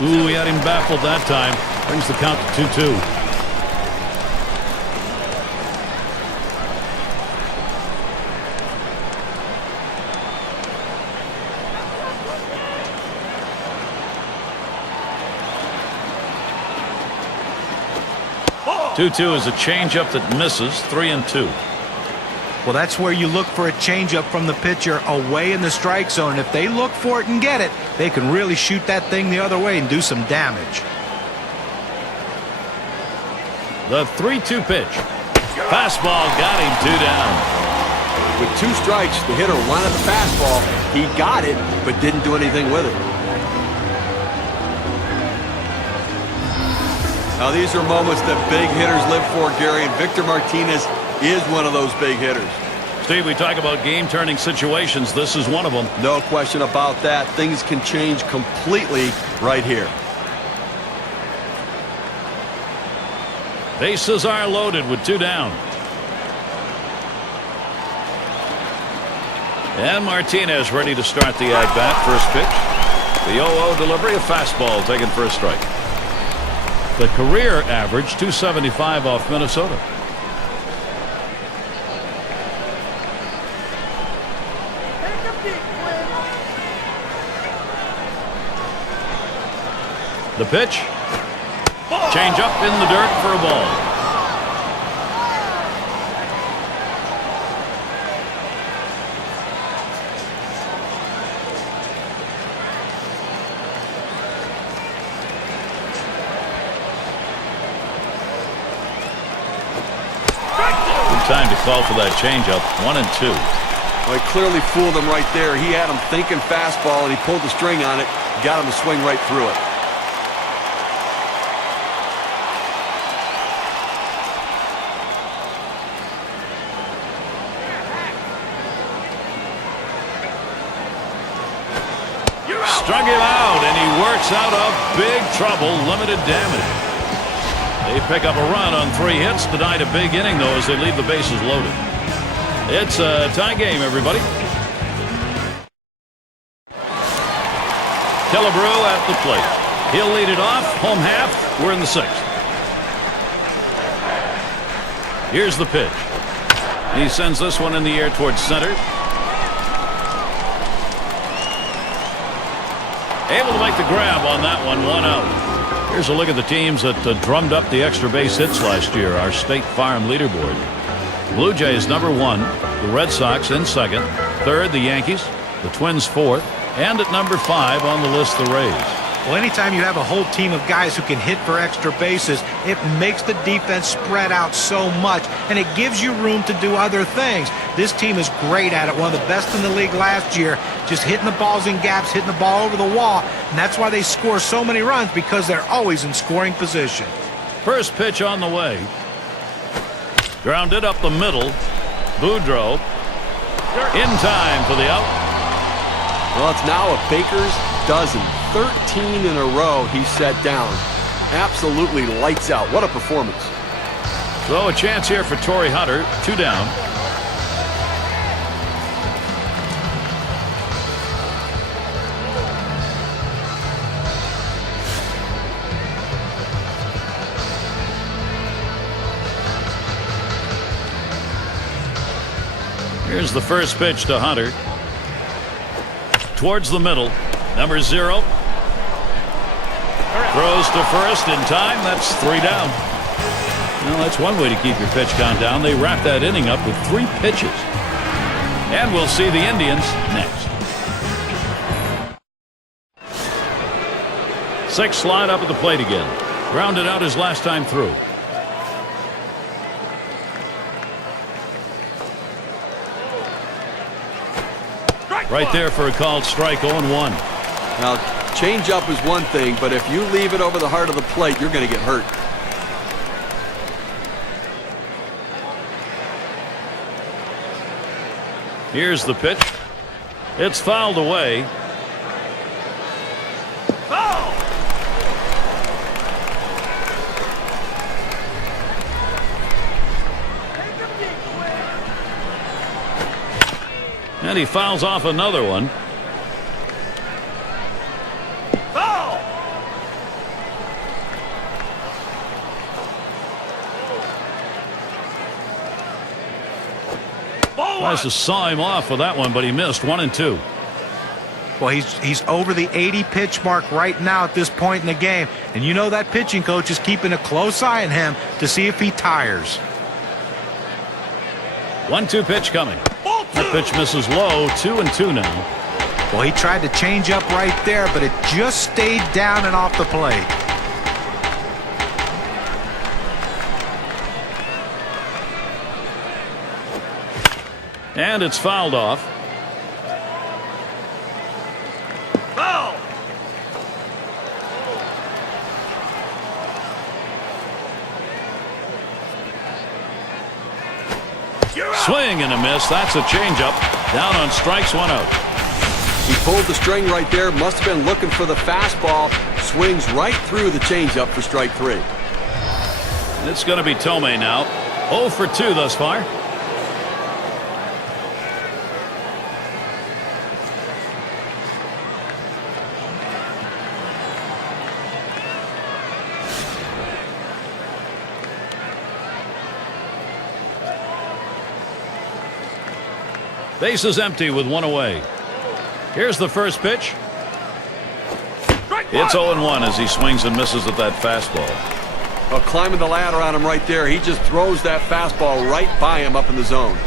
Ooh, he had him baffled that time. Brings the count to 2-2. Two is a changeup that misses. 3-2. Well, that's where you look for a changeup from the pitcher away in the strike zone. If they look for it and get it, they can really shoot that thing the other way and do some damage. The 3-2 pitch. Fastball got him 2 down. With 2 strikes, the hitter wanted the fastball. He got it, but didn't do anything with it. Now, these are moments that big hitters live for, Gary, and Victor Martinez is one of those big hitters. Steve, we talk about game-turning situations. This is one of them. No question about that. Things can change completely right here. Bases are loaded with 2 down. And Martinez ready to start the at-bat. First pitch. The 0-0 delivery, a fastball taken for a strike. The career average, 275 off Minnesota. The pitch. Change up in the dirt for a ball. Good time to call for that changeup. 1-2. Well, he clearly fooled him right there. He had him thinking fastball, and he pulled the string on it. Got him to swing right through it. Struck him out, and he works out of big trouble. Limited damage. They pick up a run on 3 hits. Denied a big inning, though, as they leave the bases loaded. It's a tie game, everybody. Killebrew at the plate. He'll lead it off. Home half. We're in the 6th. Here's the pitch. He sends this one in the air towards center. Able to make the grab on that one. 1 out. Here's a look at the teams that drummed up the extra base hits last year. Our State Farm leaderboard. Blue Jays #1. The Red Sox in 2nd. 3rd, the Yankees. The Twins 4th. And at number 5 on the list, the Rays. Well, anytime you have a whole team of guys who can hit for extra bases, it makes the defense spread out so much, and it gives you room to do other things. This team is great at it, one of the best in the league last year, just hitting the balls in gaps, hitting the ball over the wall, and that's why they score so many runs, because they're always in scoring position. First pitch on the way. Grounded up the middle. Boudreau in time for the out. Well, it's now a Baker's dozen. 13 in a row he set down. Absolutely lights out. What a performance. So a chance here for Torrey Hunter. 2 down. Here's the first pitch to Hunter. Towards the middle. Number 0. Throws to first in time. That's 3 down. Well, that's one way to keep your pitch count down. They wrap that inning up with 3 pitches. And we'll see the Indians next. 6 slide up at the plate again. Grounded out his last time through. Right there for a called strike. 0-1. Now, change up is one thing, but if you leave it over the heart of the plate, you're going to get hurt. Here's the pitch. It's fouled away. Foul! And he fouls off another one. Foul! Tries to saw him off with that one, but he missed. 1-2. Well, he's over the 80 pitch mark right now at this point in the game, and you know that pitching coach is keeping a close eye on him to see if he tires. 1-2 pitch coming. That pitch misses low. 2-2 now. Well, he tried to change up right there, but it just stayed down and off the plate. And it's fouled off. Foul! Swing and a miss. That's a changeup. Down on strikes, 1 out. He pulled the string right there. Must have been looking for the fastball. Swings right through the changeup for strike 3. It's going to be Tomei now. 0 for 2 thus far. Base is empty with 1 away. Here's the first pitch. It's 0-1 as he swings and misses at that fastball. Well, climbing the ladder on him right there. He just throws that fastball right by him up in the zone.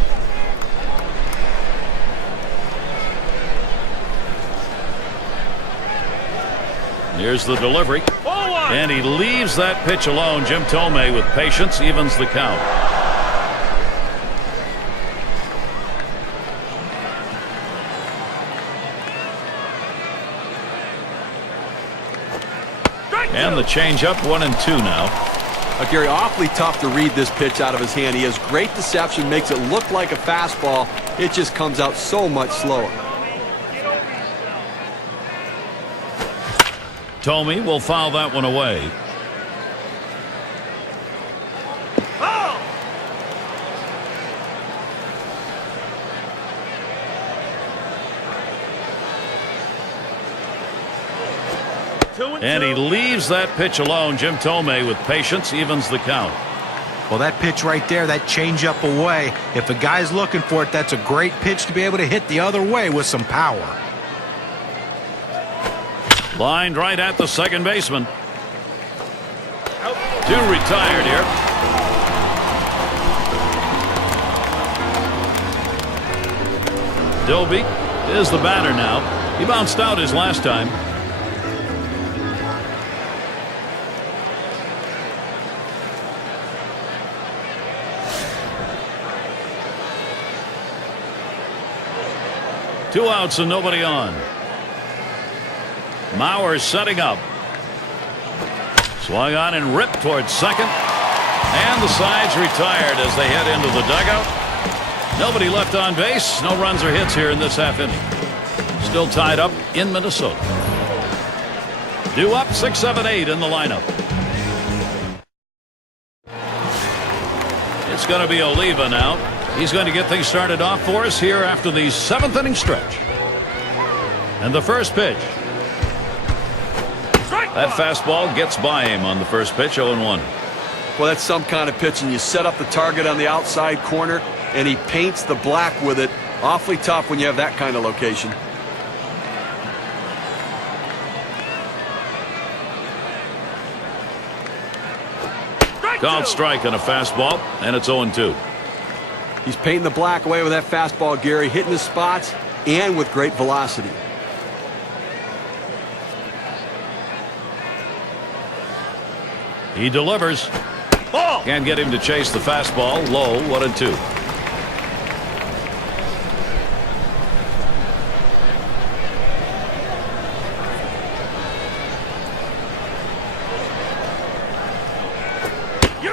Here's the delivery. And he leaves that pitch alone. Jim Tomei with patience evens the count. And the changeup, 1 and 2 now. Gary, awfully tough to read this pitch out of his hand. He has great deception, makes it look like a fastball. It just comes out so much slower. Tomei will foul that one away. And he leaves that pitch alone. Jim Tomei with patience evens the count. Well, that pitch right there, that changeup away, if a guy's looking for it, that's a great pitch to be able to hit the other way with some power. Lined right at the second baseman. 2 retired here. Doby is the batter now. He bounced out his last time. Two outs and nobody on. Mauer setting up. Swung on and ripped towards second. And the side's retired as they head into the dugout. Nobody left on base. No runs or hits here in this half inning. Still tied up in Minnesota. Due up 6, 7, 8 in the lineup. It's going to be Oliva now. He's going to get things started off for us here after the 7th inning stretch. And the first pitch. That fastball gets by him on the first pitch, 0-1. Well, that's some kind of pitch, and you set up the target on the outside corner, and he paints the black with it. Awfully tough when you have that kind of location. Called strike on a fastball, and it's 0-2. He's painting the black away with that fastball, Gary, hitting his spots and with great velocity. He delivers. Can't get him to chase the fastball. Low, 1-2.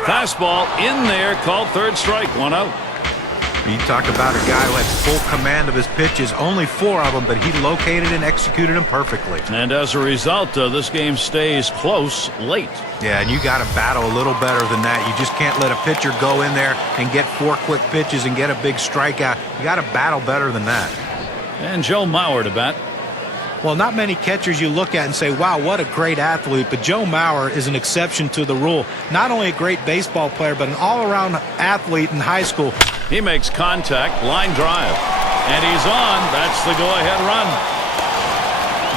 Fastball in there, called third strike, 1 out. You talk about a guy who had full command of his pitches, only 4 of them, but he located and executed them perfectly. And as a result, this game stays close late. Yeah, and you got to battle a little better than that. You just can't let a pitcher go in there and get 4 quick pitches and get a big strikeout. You got to battle better than that. And Joe Mauer to bat. Well, not many catchers you look at and say, wow, what a great athlete. But Joe Mauer is an exception to the rule. Not only a great baseball player, but an all-around athlete in high school. He makes contact, line drive, and he's on. That's the go-ahead run.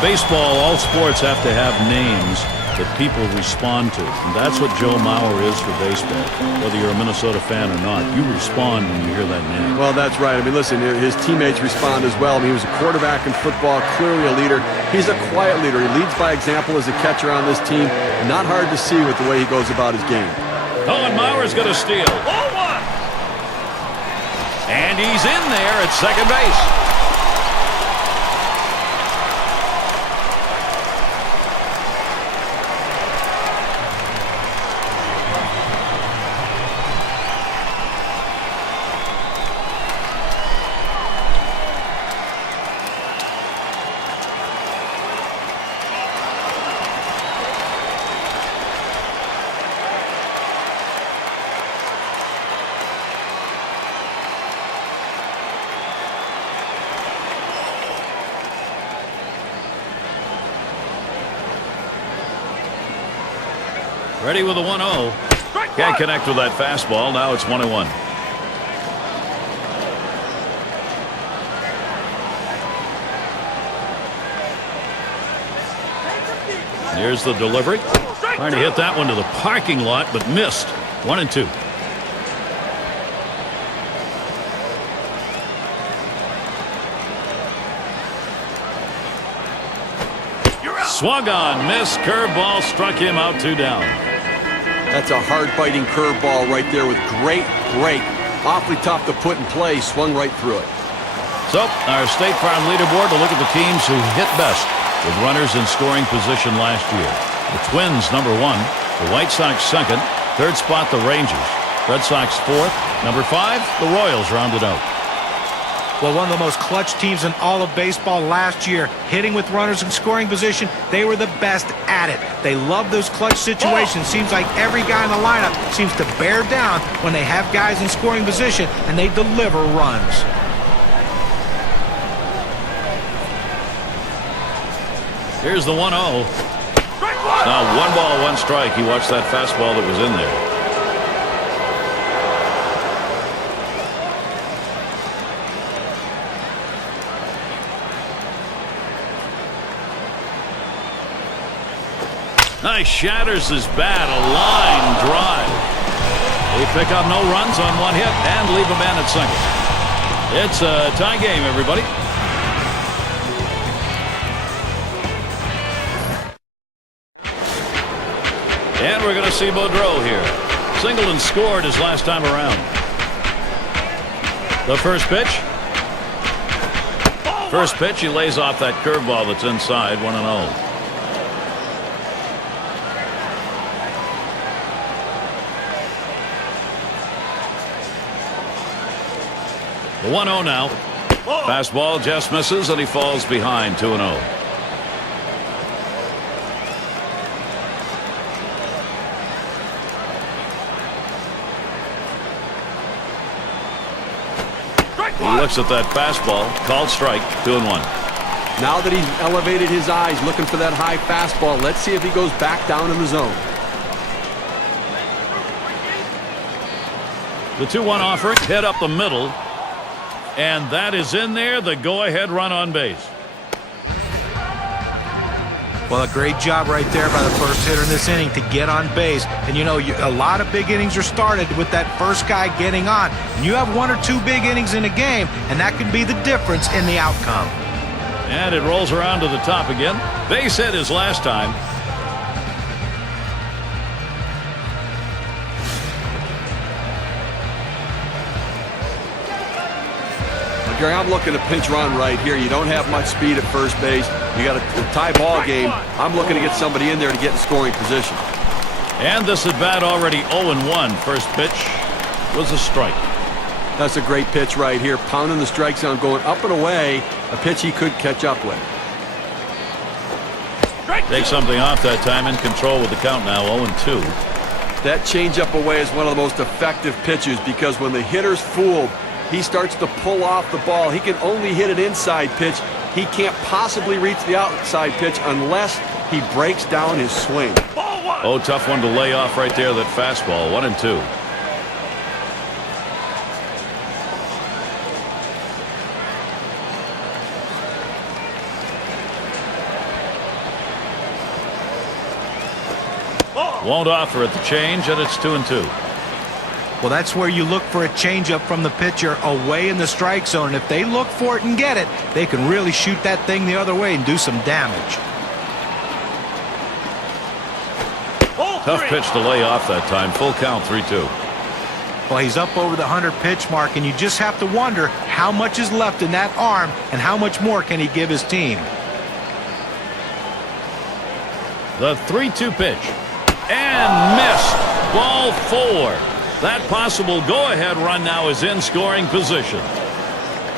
Baseball, all sports have to have names that people respond to, and that's what Joe Mauer is for baseball. Whether you're a Minnesota fan or not, you respond when you hear that name. Well, that's right. I mean, listen, his teammates respond as well. I mean, he was a quarterback in football, clearly a leader. He's a quiet leader. He leads by example as a catcher on this team. Not hard to see with the way he goes about his game. Oh, and Mauer's going to steal. And he's in there at second base. Ready with a 1-0. Can't connect with that fastball. Now it's 1-1. Here's the delivery. Trying to hit that one to the parking lot, but missed. 1-2. Swung on, missed, curveball, struck him out, 2 down. That's a hard-biting curveball right there with great break. Awfully tough to put in play, swung right through it. So, our State Farm leaderboard to look at the teams who hit best with runners in scoring position last year. The Twins, number 1. The White Sox, 2nd. 3rd spot, the Rangers. Red Sox, 4th. Number 5, the Royals rounded out. Well, one of the most clutch teams in all of baseball last year, hitting with runners in scoring position, they were the best at it. They love those clutch situations. Seems like every guy in the lineup seems to bear down when they have guys in scoring position, and they deliver runs. Here's the 1-0. Now 1 ball, 1 strike. He watched that fastball that was in there. Nice, shatters his bat, a line drive. They pick up no runs on 1 hit and leave a man at second. It's a tie game, everybody. And we're going to see Boudreau here. Singleton scored his last time around. The first pitch. First pitch, he lays off that curveball that's inside, 1-0. The 1-0 now. Fastball just misses and he falls behind, 2-0. He looks at that fastball, called strike, 2-1. Now that he's elevated his eyes looking for that high fastball, let's see if he goes back down in the zone. The 2-1 offering, hit up the middle. And that is in there, the go-ahead run on base. Well, a great job right there by the first hitter in this inning to get on base. And, you know, a lot of big innings are started with that first guy getting on. And you have 1 or 2 big innings in a game, and that could be the difference in the outcome. And it rolls around to the top again. Base hit his last time. Gary, I'm looking at pinch run right here. You don't have much speed at first base. You got a tie ball game. I'm looking to get somebody in there to get in scoring position. And this at bat already 0-1. First pitch was a strike. That's a great pitch right here. Pounding the strike zone, going up and away. A pitch he could catch up with. Take something off that time. In control with the count now, 0-2. That changeup away is one of the most effective pitches because when the hitter's fooled, he starts to pull off the ball. He can only hit an inside pitch. He can't possibly reach the outside pitch unless he breaks down his swing. Oh, tough one to lay off right there, that fastball. 1-2. Won't offer at the change, and it's 2-2. Well, that's where you look for a changeup from the pitcher away in the strike zone. And if they look for it and get it, they can really shoot that thing the other way and do some damage. Tough pitch to lay off that time. Full count, 3-2. Well, he's up over the 100 pitch mark, and you just have to wonder how much is left in that arm and how much more can he give his team. The 3-2 pitch. And missed. Ball 4. That possible go-ahead run now is in scoring position.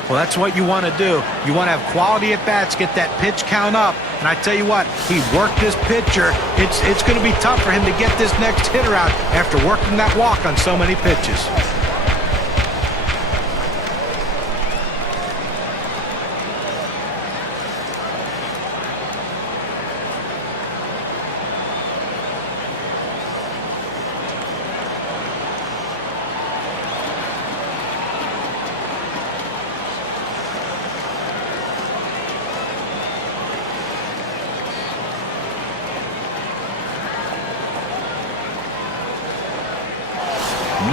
Well, that's what you want to do. You want to have quality at-bats, get that pitch count up. And I tell you what, he worked this pitcher. It's going to be tough for him to get this next hitter out after working that walk on so many pitches.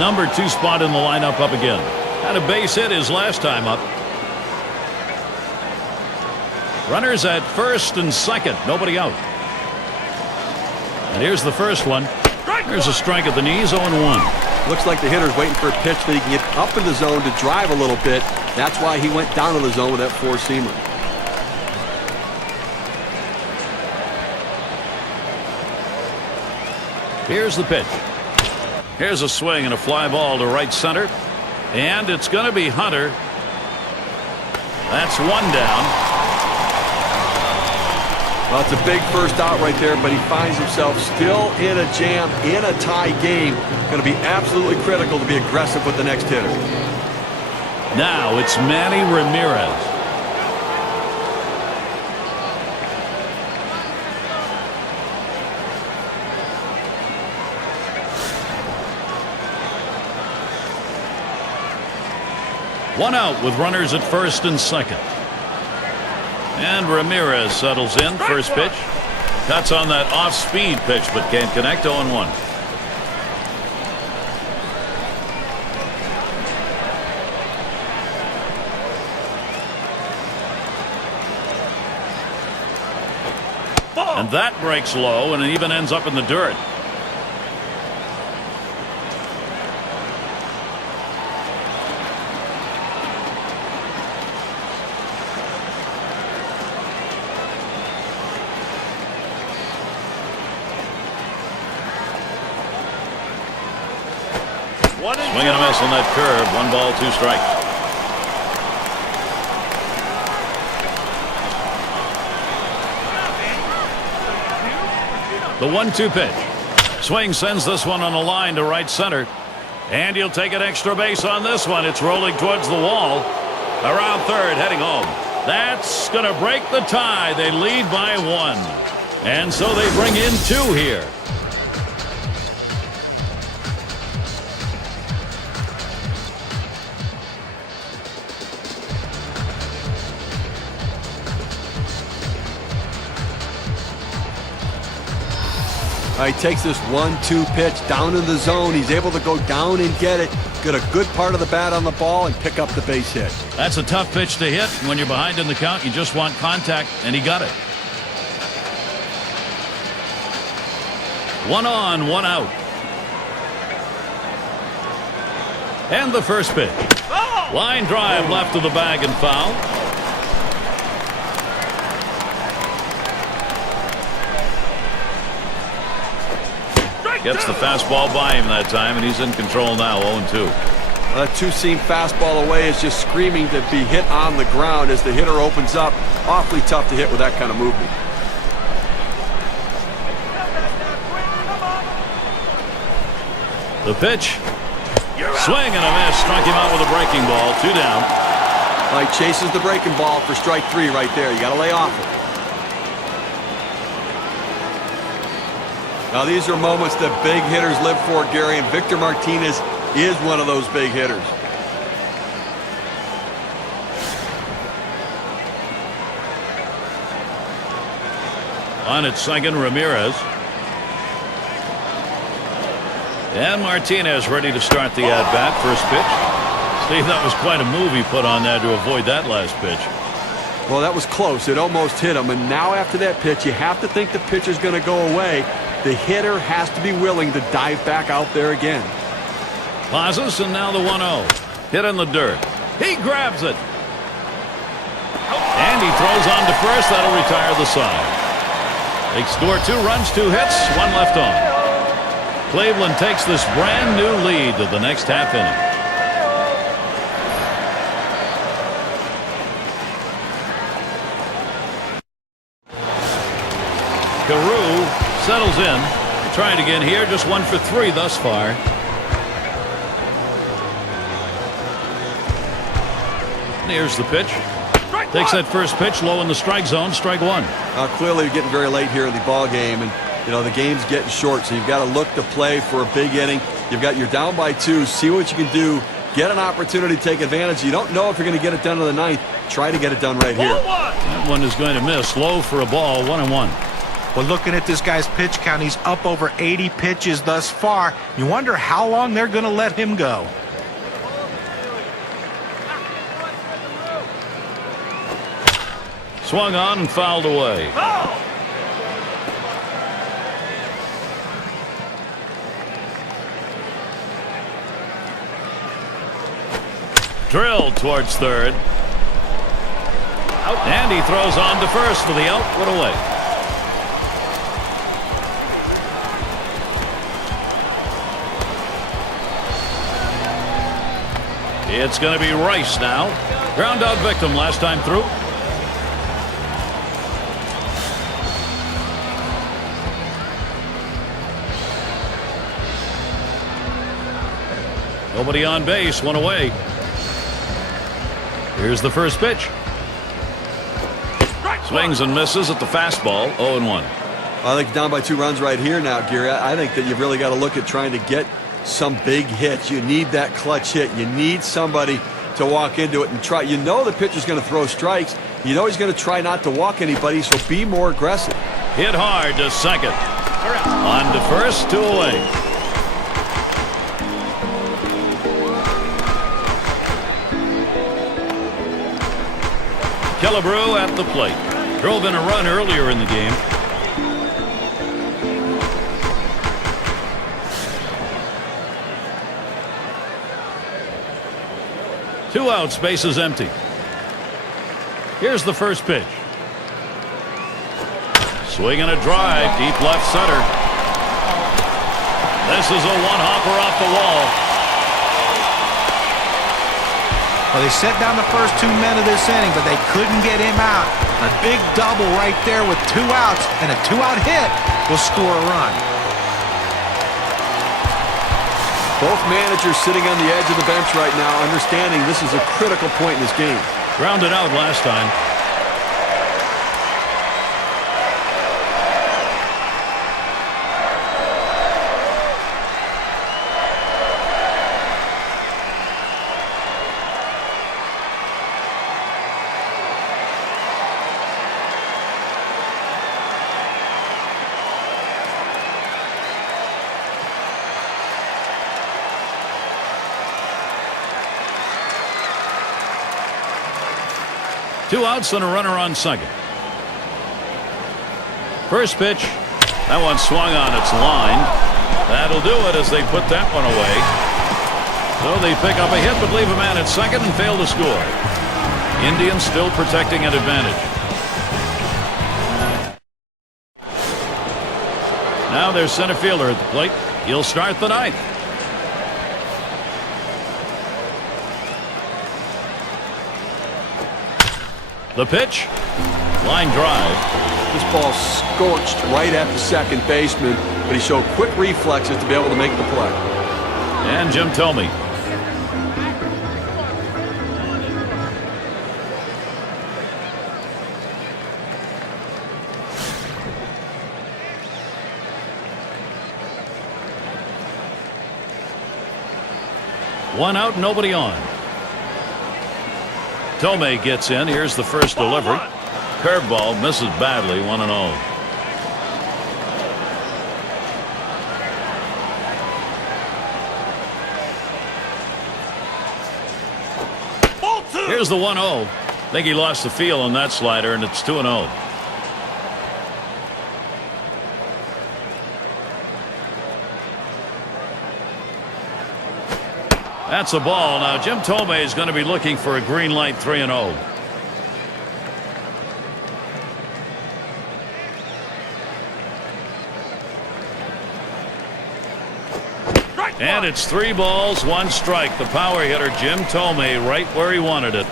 number 2 spot in the lineup up again. Had a base hit his last time up. Runners at first and second. Nobody out. And here's the first one. There's a strike at the knees, 0-1. Looks like the hitter's waiting for a pitch that he can get up in the zone to drive a little bit. That's why he went down to the zone with that four-seamer. Here's the pitch. Here's a swing and a fly ball to right center. And it's going to be Hunter. That's one down. Well, it's a big first out right there, but he finds himself still in a jam, in a tie game. Going to be absolutely critical to be aggressive with the next hitter. Now it's Manny Ramirez. One out with runners at first and second. And Ramirez settles in. First pitch. Cuts on that off-speed pitch, but can't connect. 0-1. And that breaks low, and it even ends up in the dirt. Swing and a miss on that curve. 1 ball, 2 strikes. The 1-2 pitch. Swing sends this one on a line to right center. And he'll take an extra base on this one. It's rolling towards the wall. Around third, heading home. That's going to break the tie. They lead by 1. And so they bring in 2 here. He takes this 1-2 pitch down in the zone. He's able to go down and get it, get a good part of the bat on the ball, and pick up the base hit. That's a tough pitch to hit. When you're behind in the count, you just want contact, and he got it. 1 on, 1 out. And the first pitch. Line drive left of the bag and foul. Gets the fastball by him that time, and he's in control now. 0-2. That two-seam fastball away is just screaming to be hit on the ground as the hitter opens up. Awfully tough to hit with that kind of movement. The pitch. Swing and a miss. Struck him out with a breaking ball. 2 down. He chases the breaking ball for strike 3 right there. You got to lay off it. Now, these are moments that big hitters live for, Gary, and Victor Martinez is one of those big hitters. On at second, Ramirez. And Martinez ready to start the at-bat. First pitch. Steve, that was quite a move he put on there to avoid that last pitch. Well, that was close. It almost hit him. And now after that pitch, you have to think the pitcher's going to go away. The hitter has to be willing to dive back out there again. Pauses, and now the 1-0. Hit in the dirt. He grabs it. And he throws on to first. That'll retire the side. They score 2 runs, 2 hits, 1 left on. Cleveland takes this brand new lead to the next half inning. Carew settles in. Trying again here. Just 1 for 3 thus far. And here's the pitch. Takes that first pitch low in the strike zone. Strike 1. Clearly you're getting very late here in the ball game, and the game's getting short, so you've got to look to play for a big inning. You're down by 2. See what you can do. Get an opportunity to take advantage. You don't know if you're going to get it done to the 9th. Try to get it done right here. That one is going to miss. Low for a ball. 1-1. Well, looking at this guy's pitch count, he's up over 80 pitches thus far. You wonder how long they're going to let him go. Swung on and fouled away. Drilled towards third. And he throws on to first for the out. Put away. It's going to be Rice now. Ground out victim last time through. Nobody on base, one away. Here's the first pitch. Swings and misses at the fastball, 0-1. I think down by 2 runs right here now, Gary. I think that you've really got to look at trying to get some big hits. You need that clutch hit. You need somebody to walk into it and try. You know the pitcher's going to throw strikes. You know he's going to try not to walk anybody, so be more aggressive. Hit hard to second. On to first, 2 away. Killebrew at the plate. Drove in a run earlier in the game. Two outs, bases empty. Here's the first pitch. Swing and a drive, deep left center. This is a one-hopper off the wall. Well, they set down the first 2 men of this inning, but they couldn't get him out. A big double right there with 2 outs, and a 2-out hit will score a run. Both managers sitting on the edge of the bench right now, understanding this is a critical point in this game. Grounded out last time. Two outs and a runner on second. First pitch. That one swung on its line. That'll do it as they put that one away. So they pick up a hit but leave a man at second and fail to score. Indians still protecting an advantage. Now there's center fielder at the plate. He'll start the ninth. The pitch. Line drive. This ball scorched right at the second baseman, but he showed quick reflexes to be able to make the play. And Jim Thome. One out, nobody on. Thome gets in. Here's the first delivery. Curveball misses badly, 1-0. Here's the 1-0. I think he lost the feel on that slider, and it's 2-0. That's a ball. Now Jim Thome is going to be looking for a green light, 3-0. And it's 3 balls, 1 strike. The power hitter Jim Thome right where he wanted it.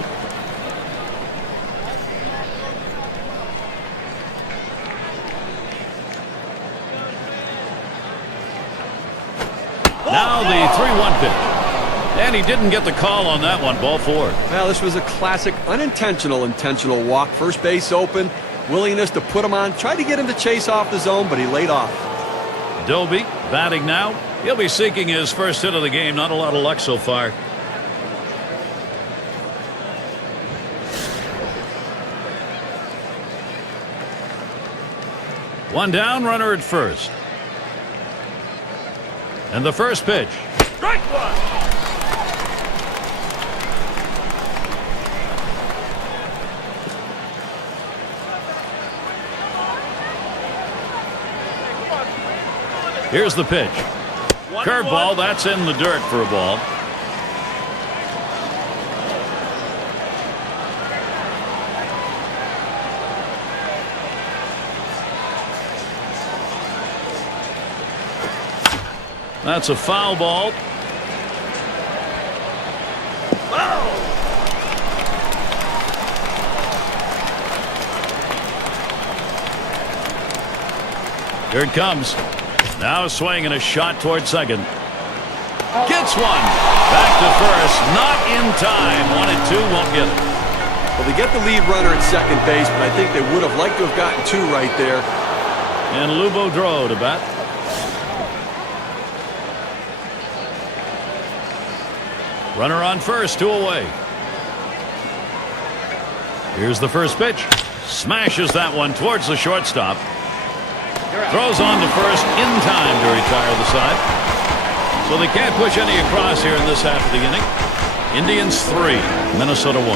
Now the 3-1 pitch. And he didn't get the call on that one. Ball 4. Well, this was a classic intentional walk. First base open. Willingness to put him on. Tried to get him to chase off the zone, but he laid off. Doby batting now. He'll be seeking his first hit of the game. Not a lot of luck so far. One down, runner at first. And the first pitch. Strike one. Here's the pitch. Curveball, that's in the dirt for a ball. That's a foul ball. Here it comes. Now a swing and a shot toward second. Gets one. Back to first. Not in time. 1-2. Won't get it. Well, they get the lead runner at second base, but I think they would have liked to have gotten 2 right there. And Lubo Dro to bat. Runner on first, 2 away. Here's the first pitch. Smashes that one towards the shortstop. Throws on to first in time to retire the side. So they can't push any across here in this half of the inning. Indians 3, Minnesota 1.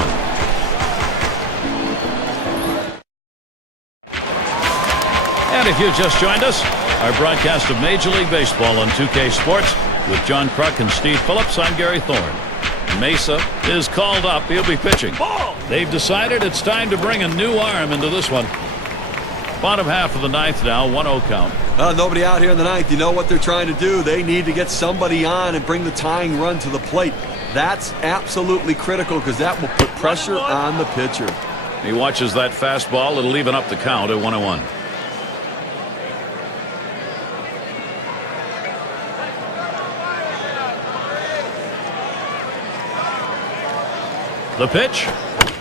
And if you've just joined us, our broadcast of Major League Baseball on 2K Sports with John Kruk and Steve Phillips, I'm Gary Thorne. Mesa is called up. He'll be pitching. They've decided it's time to bring a new arm into this one. Bottom half of the ninth now, 1-0 count. Nobody out here in the ninth. You know what they're trying to do. They need to get somebody on and bring the tying run to the plate. That's absolutely critical because that will put pressure on the pitcher. He watches that fastball. It'll even up the count at 1-1. The pitch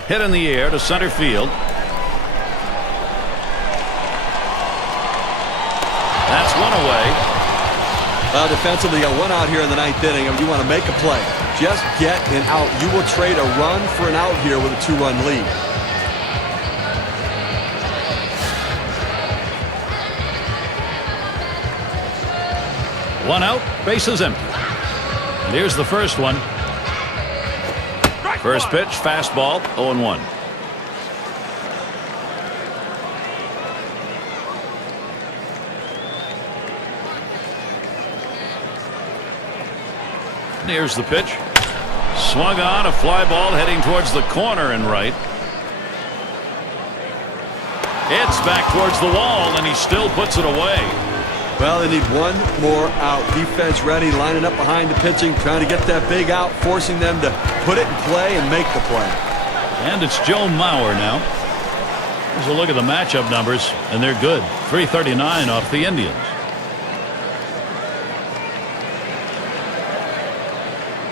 hit in the air to center field. That's 1 away. Defensively, you got 1 out here in the ninth inning. You want to make a play. Just get an out. You will trade a run for an out here with a 2-run lead. One out, bases empty. And here's the first one. First pitch, fastball, 0-1. Here's the pitch. Swung on, a fly ball heading towards the corner and right. It's back towards the wall, and he still puts it away. Well, they need 1 more out. Defense ready, lining up behind the pitching, trying to get that big out, forcing them to put it in play and make the play. And it's Joe Mauer now. Here's a look at the matchup numbers, and they're good. 339 off the Indians.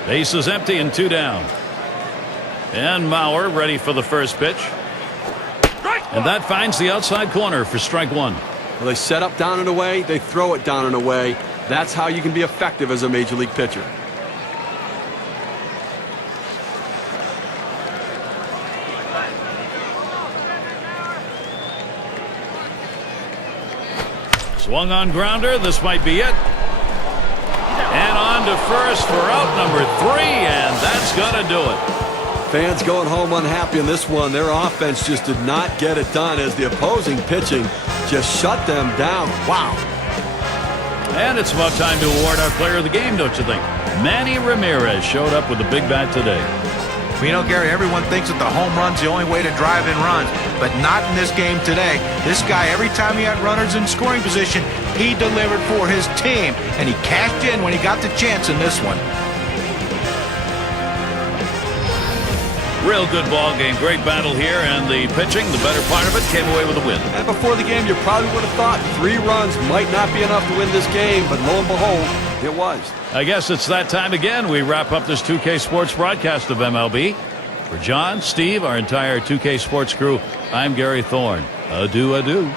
Base is empty and 2 down. And Mauer ready for the first pitch. And that finds the outside corner for strike 1. Well, they set up down and away. They throw it down and away. That's how you can be effective as a major league pitcher. Swung on grounder. This might be it. And on to first for out number 3, and that's going to do it. Fans going home unhappy in this one. Their offense just did not get it done as the opposing pitching just shut them down. Wow. And it's about time to award our player of the game, don't you think? Manny Ramirez showed up with a big bat today. Well, you know, Gary, everyone thinks that the home run's the only way to drive in runs, but not in this game today. This guy, every time he had runners in scoring position, he delivered for his team, and he cashed in when he got the chance in this one. Real good ball game. Great battle here, and the pitching, the better part of it, came away with a win. And before the game, you probably would have thought 3 runs might not be enough to win this game, but lo and behold, it was. I guess it's that time again. We wrap up this 2K Sports broadcast of MLB. For John, Steve, our entire 2K Sports crew, I'm Gary Thorne. Adieu, adieu.